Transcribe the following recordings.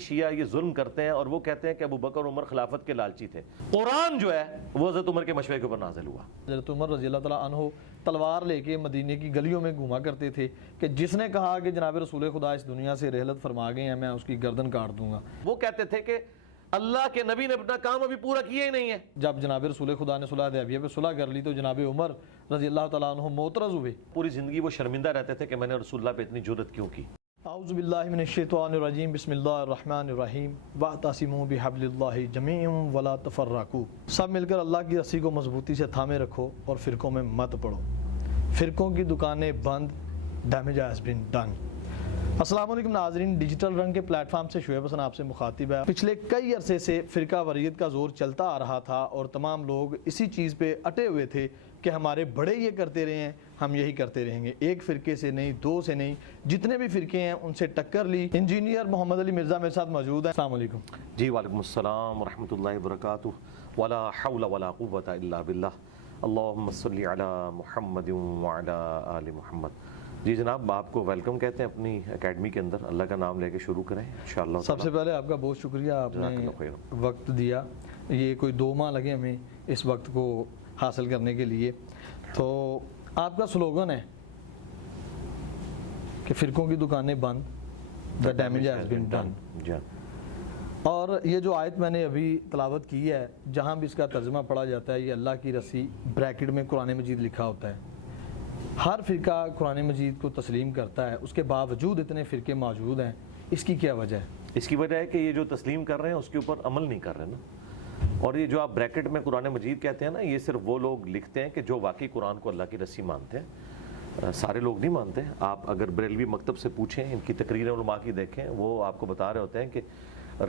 شیعہ یہ ظلم کرتے ہیں اور وہ کہتے ہیں کہ ابو بکر عمر خلافت کے لالچی تھے. قرآن جو ہے وہ حضرت عمر کے مشورے کے اوپر نازل ہوا. حضرت عمر رضی اللہ تعالیٰ عنہ تلوار لے کے مدینے کی گلیوں میں گھوما کرتے تھے کہ جس نے کہا کہ جناب رسول خدا اس دنیا سے رحلت فرما گئے ہیں میں اس کی گردن کاٹ دوں گا. وہ کہتے تھے کہ اللہ کے نبی نے اپنا کام ابھی پورا کیا ہی نہیں ہے. جب جناب رسول خدا نے صلح حدیبیہ پہ صلح کر لی تو جناب عمر رضی اللہ تعالیٰ عنہ معترض ہوئے. پوری زندگی وہ شرمندہ رہتے تھے کہ میں نے رسول اللہ پہ اتنی جرأت کیوں کی. اعوذ باللہ من الشیطان الرجیم بسم اللہ الرحمن الرحیم واعتصموا بحبل اللہ جمیعا ولا تفرقوا. سب مل کر اللہ کی رسی کو مضبوطی سے تھامے رکھو اور فرقوں میں مت پڑو. فرقوں کی دکانیں بند. Damage has been done. السلام علیکم ناظرین، ڈیجیٹل رنگ کے پلیٹ فارم سے شعیب حسن آپ سے مخاطب ہے. پچھلے کئی عرصے سے فرقہ واریت کا زور چلتا آ رہا تھا اور تمام لوگ اسی چیز پہ اٹے ہوئے تھے کہ ہمارے بڑے یہ کرتے رہے ہیں ہم یہی کرتے رہیں گے. ایک فرقے سے نہیں، دو سے نہیں، جتنے بھی فرقے ہیں ان سے ٹکر لی. انجینئر محمد علی مرزا میرے ساتھ موجود ہیں. السلام علیکم. جی وعلیکم السلام ورحمۃ اللہ وبرکاتہ. ولا حول ولا قوة الا باللہ. اللہم صلی علی محمد وعلی آل محمد. جی جناب، آپ کو ویلکم کہتے ہیں اپنی اکیڈمی کے اندر. اللہ کا نام لے کے شروع کریں انشاءاللہ. سب سے پہلے آپ کا بہت شکریہ، آپ نے وقت دیا. یہ کوئی 2 ماہ لگے ہمیں اس وقت کو حاصل کرنے کے لیے. تو آپ کا سلوگن ہے کہ فرقوں کی دکانیں بند، the damage has been done. اور یہ جو آیت میں نے ابھی تلاوت کی ہے جہاں بھی اس کا ترجمہ پڑھا جاتا ہے یہ اللہ کی رسی بریکٹ میں قرآن مجید لکھا ہوتا ہے. ہر فرقہ قرآن مجید کو تسلیم کرتا ہے، اس کے باوجود اتنے فرقے موجود ہیں. اس کی کیا وجہ ہے؟ اس کی وجہ ہے کہ یہ جو تسلیم کر رہے ہیں اس کے اوپر عمل نہیں کر رہے نا. اور یہ جو آپ بریکٹ میں قرآن مجید کہتے ہیں نا، یہ صرف وہ لوگ لکھتے ہیں کہ جو واقعی قرآن کو اللہ کی رسی مانتے ہیں. سارے لوگ نہیں مانتے. آپ اگر بریلوی مکتب سے پوچھیں، ان کی تقریر علماء کی دیکھیں، وہ آپ کو بتا رہے ہوتے ہیں کہ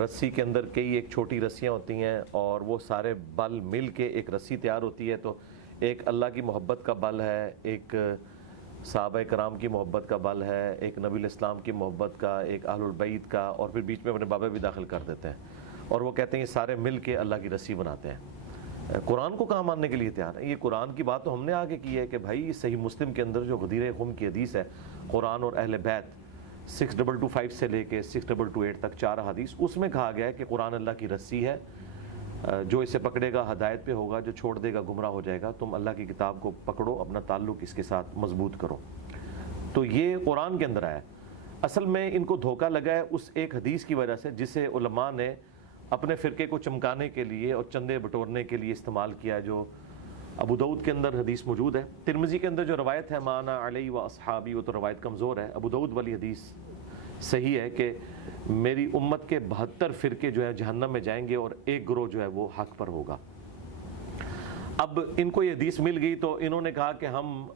رسی کے اندر کئی ایک چھوٹی رسیاں ہوتی ہیں اور وہ سارے بل مل کے ایک رسی تیار ہوتی ہے. تو ایک اللہ کی محبت کا بل ہے، ایک صحابہ کرام کی محبت کا بل ہے، ایک نبی الاسلام کی محبت کا، ایک اہل البیت کا، اور پھر بیچ میں اپنے بابا بھی داخل کر دیتے ہیں. اور وہ کہتے ہیں یہ سارے مل کے اللہ کی رسی بناتے ہیں. قرآن کو کہاں ماننے کے لیے تیار ہے؟ یہ قرآن کی بات تو ہم نے آگے کی ہے کہ بھائی صحیح مسلم کے اندر جو غدیر خم کی حدیث ہے، قرآن اور اہل بیت 6225 سے لے کے 6228 تک 4 حدیث، اس میں کہا گیا ہے کہ قرآن اللہ کی رسی ہے. جو اسے پکڑے گا ہدایت پہ ہوگا، جو چھوڑ دے گا گمراہ ہو جائے گا. تم اللہ کی کتاب کو پکڑو، اپنا تعلق اس کے ساتھ مضبوط کرو. تو یہ قرآن کے اندر آیا. اصل میں ان کو دھوکہ لگا ہے اس ایک حدیث کی وجہ سے جسے علماء نے اپنے فرقے کو چمکانے کے لیے اور چندے بٹورنے کے لیے استعمال کیا. جو ابو داؤد کے اندر حدیث موجود ہے. ترمذی کے اندر جو روایت ہے مانا علی و اصحابی، وہ تو روایت کمزور ہے. ابو داؤد والی حدیث صحیح ہے کہ میری امت کے 72 فرقے جو ہے جہنم میں جائیں گے اور ایک گروہ جو ہے وہ حق پر ہوگا. اب ان کو یہ حدیث مل گئی تو انہوں نے کہا کہ ہم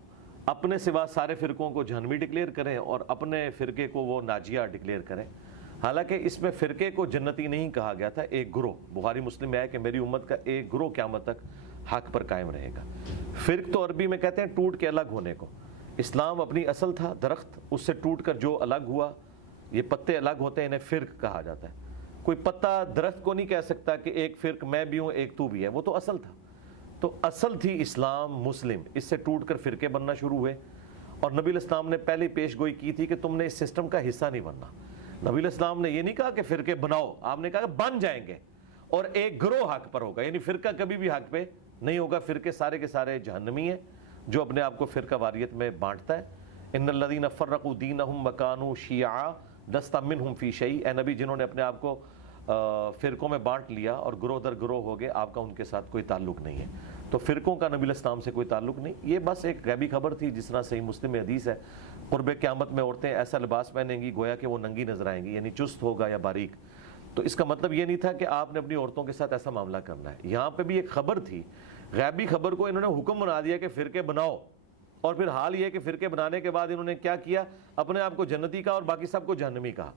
اپنے سوا سارے فرقوں کو جہنمی ڈکلیئر کریں اور اپنے فرقے کو وہ ناجیہ ڈکلیئر کریں. حالانکہ اس میں فرقے کو جنتی نہیں کہا گیا تھا، ایک گروہ. بخاری مسلم میں ہے کہ میری امت کا ایک گروہ قیامت تک حق پر قائم رہے گا. فرق تو عربی میں کہتے ہیں ٹوٹ کے الگ ہونے کو. اسلام اپنی اصل تھا درخت، اس سے ٹوٹ کر جو الگ ہوا، یہ پتے الگ ہوتے ہیں، انہیں فرق کہا جاتا ہے. کوئی پتا درخت کو نہیں کہہ سکتا کہ ایک فرق میں بھی ہوں ایک تو بھی ہے، وہ تو اصل تھا. تو اصل تھی اسلام مسلم، اس سے ٹوٹ کر فرقے بننا شروع ہوئے. اور نبی الاسلام نے پہلے پیش گوئی کی تھی کہ تم نے اس سسٹم کا حصہ نہیں بننا. نبی الاسلام نے یہ نہیں کہا کہ فرقے بناؤ، آپ نے کہا کہ بن جائیں گے اور ایک گروہ حق پر ہوگا. یعنی فرقہ کبھی بھی حق پہ نہیں ہوگا. فرقے سارے کے سارے جہنمی ہیں جو اپنے آپ کو فرقہ واریت میں بانٹتا ہے. ان الذین فرقوا دینہم وکانوا شیعا لست منہم فی شیء. اے نبی، جنہوں نے اپنے آپ کو فرقوں میں بانٹ لیا اور گروہ در گروہ ہو گئے، آپ کا ان کے ساتھ کوئی تعلق نہیں ہے. تو فرقوں کا نبی الاسلام سے کوئی تعلق نہیں. یہ بس ایک غیبی خبر تھی. جس طرح صحیح مسلم میں حدیث ہے قرب قیامت میں عورتیں ایسا لباس پہنیں گی گویا کہ وہ ننگی نظر آئیں گی، یعنی چست ہوگا یا باریک. تو اس کا مطلب یہ نہیں تھا کہ آپ نے اپنی عورتوں کے ساتھ ایسا معاملہ کرنا ہے. یہاں پہ بھی ایک خبر تھی، غیبی خبر کو انہوں نے حکم بنا دیا کہ فرقے بناؤ. اور پھر حال یہ کہ فرقے بنانے کے بعد انہوں نے کیا کیا؟ اپنے آپ کو جنتی کہا اور باقی سب کو جہنمی کہا.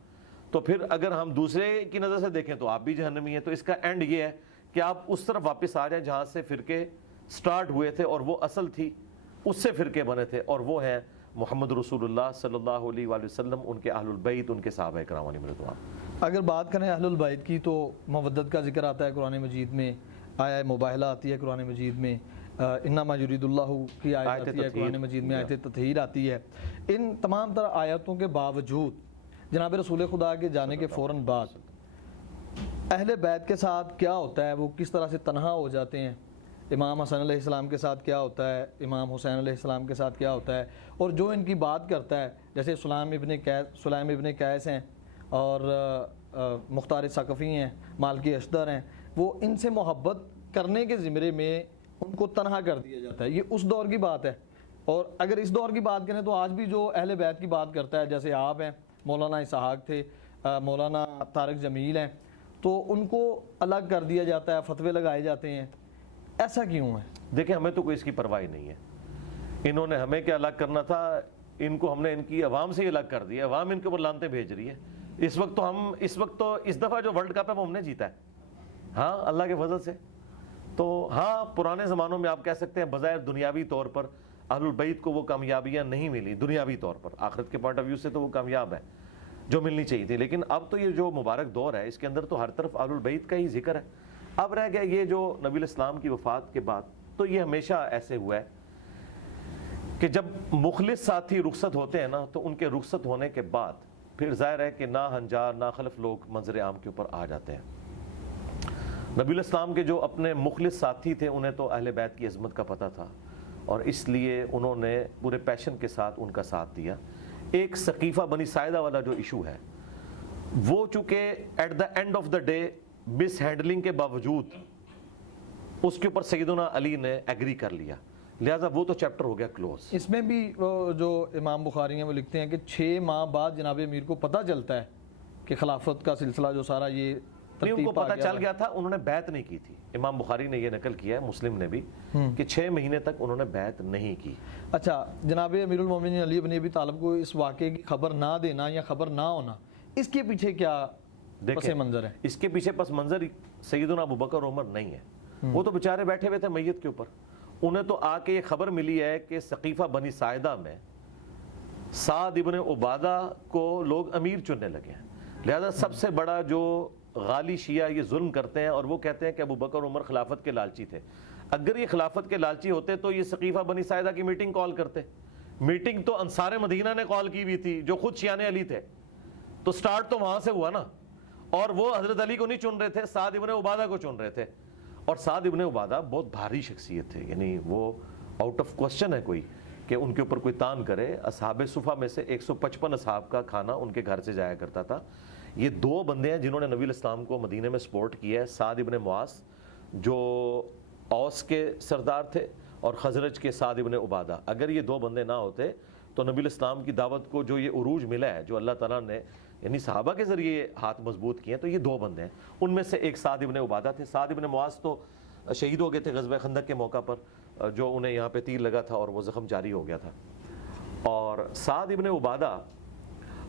تو پھر اگر ہم دوسرے کی نظر سے دیکھیں تو آپ بھی جہنمی ہیں. تو اس کا اینڈ یہ ہے کہ آپ اس طرف واپس آ جائیں جہاں سے فرقے سٹارٹ ہوئے تھے اور وہ اصل تھی، اس سے فرقے بنے تھے، اور وہ ہیں محمد رسول اللہ صلی اللہ علیہ وآلہ وسلم، ان کے اہل البیت، ان کے صحابہ کرام علیہم رضوان. اگر بات کریں اہل البیت کی تو مودت کا ذکر آتا ہے قرآن مجید میں، آیہ مباہلہ آتی ہے قرآن مجید میں، انما یرید اللہ کی آیت آتی ہے قرآن مجید میں، آیت تطہیر آتی ہے. ان تمام تر آیاتوں کے باوجود جناب رسول خدا کے جانے کے فوراً بعد اہل بیت کے ساتھ کیا ہوتا ہے، وہ کس طرح سے تنہا ہو جاتے ہیں؟ امام حسن علیہ السلام کے ساتھ کیا ہوتا ہے، امام حسین علیہ السلام کے ساتھ کیا ہوتا ہے، اور جو ان کی بات کرتا ہے جیسے سلیم ابن قیس ہیں اور مختار ثقفی ہیں، مالکی اشتر ہیں، وہ ان سے محبت کرنے کے زمرے میں ان کو تنہا کر دیا جاتا ہے. یہ اس دور کی بات ہے. اور اگر اس دور کی بات کریں تو آج بھی جو اہل بیت کی بات کرتا ہے، جیسے آپ ہیں، مولانا اسحاق تھے، مولانا طارق جمیل ہیں، تو ان کو الگ کر دیا جاتا ہے، فتوے لگائے جاتے ہیں. ایسا کیوں ہے؟ دیکھیں ہمیں تو کوئی اس کی پرواہ نہیں ہے. انہوں نے ہمیں کیا الگ کرنا تھا، ان کو ہم نے ان کی عوام سے ہی الگ کر دیا. عوام ان کے اوپر لانتے بھیج رہی ہے. اس وقت تو اس دفعہ جو ورلڈ کپ ہے وہ ہم نے جیتا ہے، ہاں اللہ کے فضل سے. تو ہاں پرانے زمانوں میں آپ کہہ سکتے ہیں بظاہر دنیاوی طور پر اہل البیت کو وہ کامیابیاں نہیں ملی دنیاوی طور پر، آخرت کے پوائنٹ آف ویو سے تو وہ کامیاب ہے جو ملنی چاہیے تھی. لیکن اب تو یہ جو مبارک دور ہے اس کے اندر تو ہر طرف اہل البیت کا ہی ذکر ہے. اب رہ گیا یہ جو نبی الاسلام کی وفات کے بعد، تو یہ ہمیشہ ایسے ہوا ہے کہ جب مخلص ساتھی رخصت ہوتے ہیں نا تو ان کے رخصت ہونے کے بعد پھر ظاہر ہے کہ نا ہنجار نا خلف لوگ منظر عام کے اوپر آ جاتے ہیں. نبی الاسلام کے جو اپنے مخلص ساتھی تھے انہیں تو اہل بیت کی عظمت کا پتہ تھا اور اس لیے انہوں نے پورے پیشن کے ساتھ ان کا ساتھ دیا. ایک ثقیفہ بنی ساعدہ والا جو ایشو ہے وہ چونکہ at the end of the day mishandling کے باوجود اس کے اوپر سیدنا علی نے ایگری کر لیا، لہٰذا وہ تو چیپٹر ہو گیا کلوز. اس میں بھی جو امام بخاری ہیں وہ لکھتے ہیں کہ 6 ماہ بعد جناب امیر کو پتہ چلتا ہے کہ خلافت کا سلسلہ جو سارا یہ نہیں ان کو پتہ چل گیا تھا، انہوں نے بیعت نہیں کی تھی. امام بخاری نے یہ نقل کیا ہے، مسلم نے بھی، کہ 6 مہینے تک انہوں نے بیعت نہیں کی. اچھا، جناب امیر المومنین علی بن ابی طالب کو اس واقعے کی خبر نہ دینا یا خبر نہ ہونا، اس کے پیچھے کیا پس منظر ہے؟ اس کے پیچھے پس منظر سیدنا ابوبکر عمر نہیں ہے. وہ تو بیچارے بیٹھے ہوئے تھے میت کے اوپر، انہیں تو آ کے یہ خبر ملی ہے کہ ثقیفہ بنی ساعدہ میں سعد ابن عبادہ کو لوگ امیر چننے لگے ہیں. لہذا سب سے بڑا جو غالی شیعہ یہ ظلم کرتے ہیں اور وہ کہتے ہیں کہ ابوبکر عمر خلافت کے لالچی تھے. اگر یہ خلافت کے لالچی ہوتے تو یہ ثقیفہ بنی ساعدہ کی میٹنگ کال کرتے. میٹنگ تو انصار مدینہ نے کال کی ہوئی تھی جو خود شیعان علی تھے، تو سٹارٹ تو وہاں سے ہوا نا. اور وہ حضرت علی کو نہیں چن رہے تھے، سعد ابن عبادہ کو چن رہے تھے. اور سعد ابن عبادہ بہت بھاری شخصیت تھے، یعنی وہ آؤٹ آف کوسچن ہے کوئی کہ ان کے اوپر کوئی تان کرے. اصحاب صفہ میں سے 155 اصحاب کا کھانا ان کے گھر سے جایا کرتا تھا. یہ 2 بندے ہیں جنہوں نے نبی الاسلام کو مدینے میں سپورٹ کیا ہے، سعد ابن معاذ جو اوس کے سردار تھے اور خزرج کے سعد ابن عبادہ. اگر یہ 2 بندے نہ ہوتے تو نبی الاسلام کی دعوت کو جو یہ عروج ملا ہے جو اللہ تعالیٰ نے یعنی صحابہ کے ذریعے ہاتھ مضبوط کیے ہیں، تو یہ 2 بندے ہیں. ان میں سے ایک سعد ابن عبادہ تھے. سعد ابن معاذ تو شہید ہو گئے تھے غزوہ خندق کے موقع پر، جو انہیں یہاں پہ تیر لگا تھا اور وہ زخم جاری ہو گیا تھا. اور سعد ابن عبادہ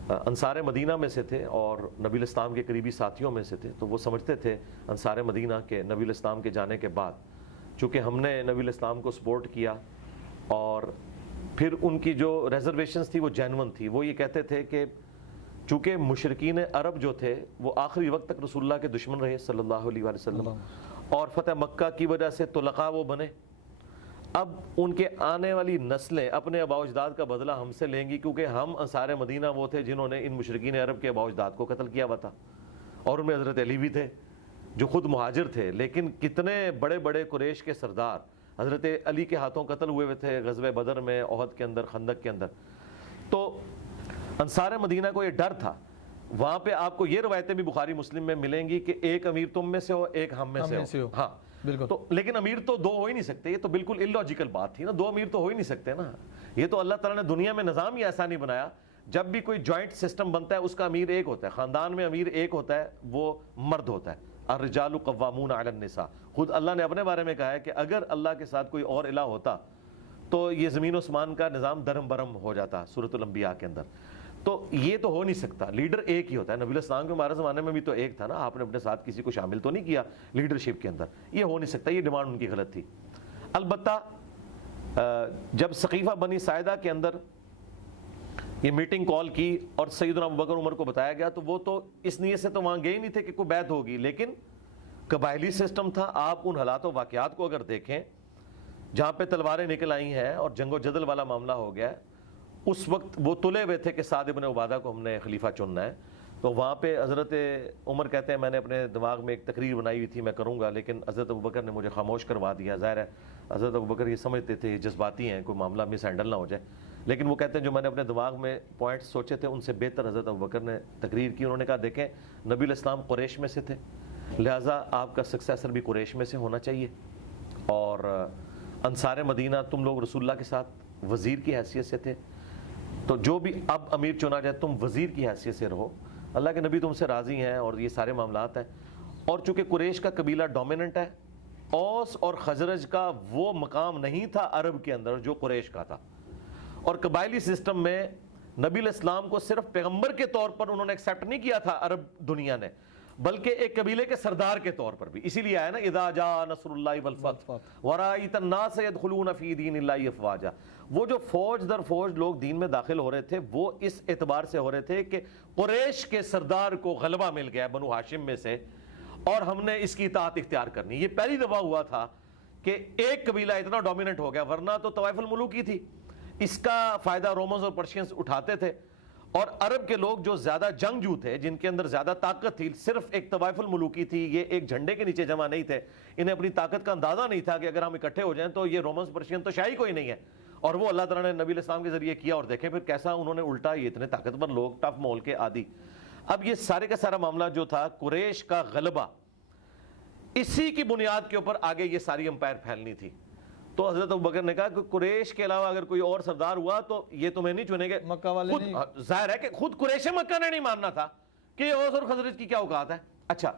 انصار مدینہ میں سے تھے اور نبی الاسلام کے قریبی ساتھیوں میں سے تھے. تو وہ سمجھتے تھے انصار مدینہ کے نبی الاسلام کے جانے کے بعد چونکہ ہم نے نبی الاسلام کو سپورٹ کیا اور پھر ان کی جو ریزرویشنز تھی وہ جینون تھی. وہ یہ کہتے تھے کہ چونکہ مشرکین عرب جو تھے وہ آخری وقت تک رسول اللہ کے دشمن رہے صلی اللہ علیہ وآلہ وسلم، اور فتح مکہ کی وجہ سے طلقاء وہ بنے. اب ان کے آنے والی نسلیں اپنے آباء و اجداد کا بدلہ ہم سے لیں گی، کیونکہ ہم انصار مدینہ وہ تھے جنہوں نے ان مشرکین عرب کے آباء و اجداد کو قتل کیا ہوا تھا. اور ان میں حضرت علی بھی تھے جو خود مہاجر تھے، لیکن کتنے بڑے بڑے قریش کے سردار حضرت علی کے ہاتھوں قتل ہوئے تھے غزوہ بدر میں، احد کے اندر، خندق کے اندر. تو انصار مدینہ کو یہ ڈر تھا. وہاں پہ آپ کو یہ روایتیں بھی بخاری مسلم میں ملیں گی کہ ایک امیر تم میں سے ہو، ایک ہم میں سے ہو. ہاں بالکل. تو لیکن امیر تو 2 ہو ہی نہیں سکتے، یہ تو بالکل اللاجیکل بات تھی نا. 2 امیر تو ہو ہی نہیں سکتے نا. یہ تو اللہ تعالیٰ نے دنیا میں نظام ہی ایسا نہیں بنایا. جب بھی کوئی جوائنٹ سسٹم بنتا ہے اس کا امیر ایک ہوتا ہے، خاندان میں امیر ایک ہوتا ہے، وہ مرد ہوتا ہے. الرجال قوامون علی النساء. خود اللہ نے اپنے بارے میں کہا ہے کہ اگر اللہ کے ساتھ کوئی اور الہ ہوتا تو یہ زمین و آسمان کا نظام درم برم ہو جاتا سورۃ الانبیاء کے اندر. تو یہ تو ہو نہیں سکتا، لیڈر ایک ہی ہوتا ہے. نبی الاسلام کے ہمارے زمانے میں بھی تو ایک تھا نا، آپ نے اپنے ساتھ کسی کو شامل تو نہیں کیا لیڈرشپ کے اندر. یہ ہو نہیں سکتا، یہ ڈیمانڈ ان کی غلط تھی. البتہ جب ثقیفہ بنی ساعدہ کے اندر یہ میٹنگ کال کی اور سیدنا ابوبکر عمر کو بتایا گیا تو وہ تو اس نیت سے تو وہاں گئے نہیں تھے کہ کوئی بیعت ہوگی، لیکن قبائلی سسٹم تھا. آپ ان حالات و واقعات کو اگر دیکھیں جہاں پہ تلواریں نکل آئی ہیں اور جنگ و جدل والا معاملہ ہو گیا ہے، اس وقت وہ تلے ہوئے تھے کہ سعد ابن عبادہ کو ہم نے خلیفہ چننا ہے. تو وہاں پہ حضرت عمر کہتے ہیں میں نے اپنے دماغ میں ایک تقریر بنائی ہوئی تھی میں کروں گا، لیکن حضرت ابوبکر نے مجھے خاموش کروا دیا۔ ظاہر ہے حضرت ابوبکر یہ سمجھتے تھے جذباتی ہیں، کوئی معاملہ مس ہینڈل نہ ہو جائے، لیکن وہ کہتے ہیں جو میں نے اپنے دماغ میں پوائنٹس سوچے تھے ان سے بہتر حضرت ابوبکر نے تقریر کی۔ انہوں نے کہا دیکھیں نبی علیہ السلام قریش میں سے تھے، لہٰذا آپ کا سکسیسر بھی قریش میں سے ہونا چاہیے، اور انصار مدینہ تم لوگ رسول اللہ کے ساتھ وزیر کی حیثیت سے تھے، تو جو بھی اب امیر چنا جائے تم وزیر کی حیثیت سے رہو، اللہ کے نبی تم سے راضی ہیں اور یہ سارے معاملات ہیں۔ اور چونکہ قریش کا قبیلہ ڈومیننٹ ہے، اوس اور خزرج کا وہ مقام نہیں تھا عرب کے اندر جو قریش کا تھا، اور قبائلی سسٹم میں نبی علیہ السلام کو صرف پیغمبر کے طور پر انہوں نے ایکسیپٹ نہیں کیا تھا عرب دنیا نے، بلکہ ایک قبیلے کے سردار کے طور پر بھی۔ اسی لیے آیا نا اذا جاء نصر اللہ والفتح ورأیت الناس يدخلون فی دین اللہ افواجا، وہ جو فوج در فوج لوگ دین میں داخل ہو رہے تھے وہ اس اعتبار سے ہو رہے تھے کہ قریش کے سردار کو غلبہ مل گیا بنو ہاشم میں سے، اور ہم نے اس کی اطاعت اختیار کرنی۔ یہ پہلی دفعہ ہوا تھا کہ ایک قبیلہ اتنا ڈومیننٹ ہو گیا، ورنہ تو طوائف الملوک ہی تھی، اس کا فائدہ رومنز اور پرشینز اٹھاتے تھے، اور عرب کے لوگ جو زیادہ جنگجو تھے، جن کے اندر زیادہ طاقت تھی، صرف ایک طوائف الملوکی تھی، یہ ایک جھنڈے کے نیچے جمع نہیں تھے، انہیں اپنی طاقت کا اندازہ نہیں تھا کہ اگر ہم اکٹھے ہو جائیں تو یہ رومنز پرشین تو شاہی کوئی نہیں ہے، اور وہ اللہ تعالیٰ نے نبی علیہ السلام کے ذریعے کیا، اور دیکھیں پھر کیسا انہوں نے الٹا، یہ اتنے طاقتور لوگ، ٹف مول کے عادی۔ اب یہ سارے کا سارا معاملہ جو تھا قریش کا غلبہ، اسی کی بنیاد کے اوپر آگے یہ ساری امپائر پھیلنی تھی۔ تو حضرت ابوبکر نے کہا کہ قریش کے علاوہ اگر کوئی اور سردار ہوا تو یہ تمہیں نہیں چنیں گے، مکہ والے نہیں۔ ظاہر ہے کہ خود قریش مکہ نے نہیں ماننا تھا کہ اوس اور خزرج کی کیا اوقات ہے۔ اچھا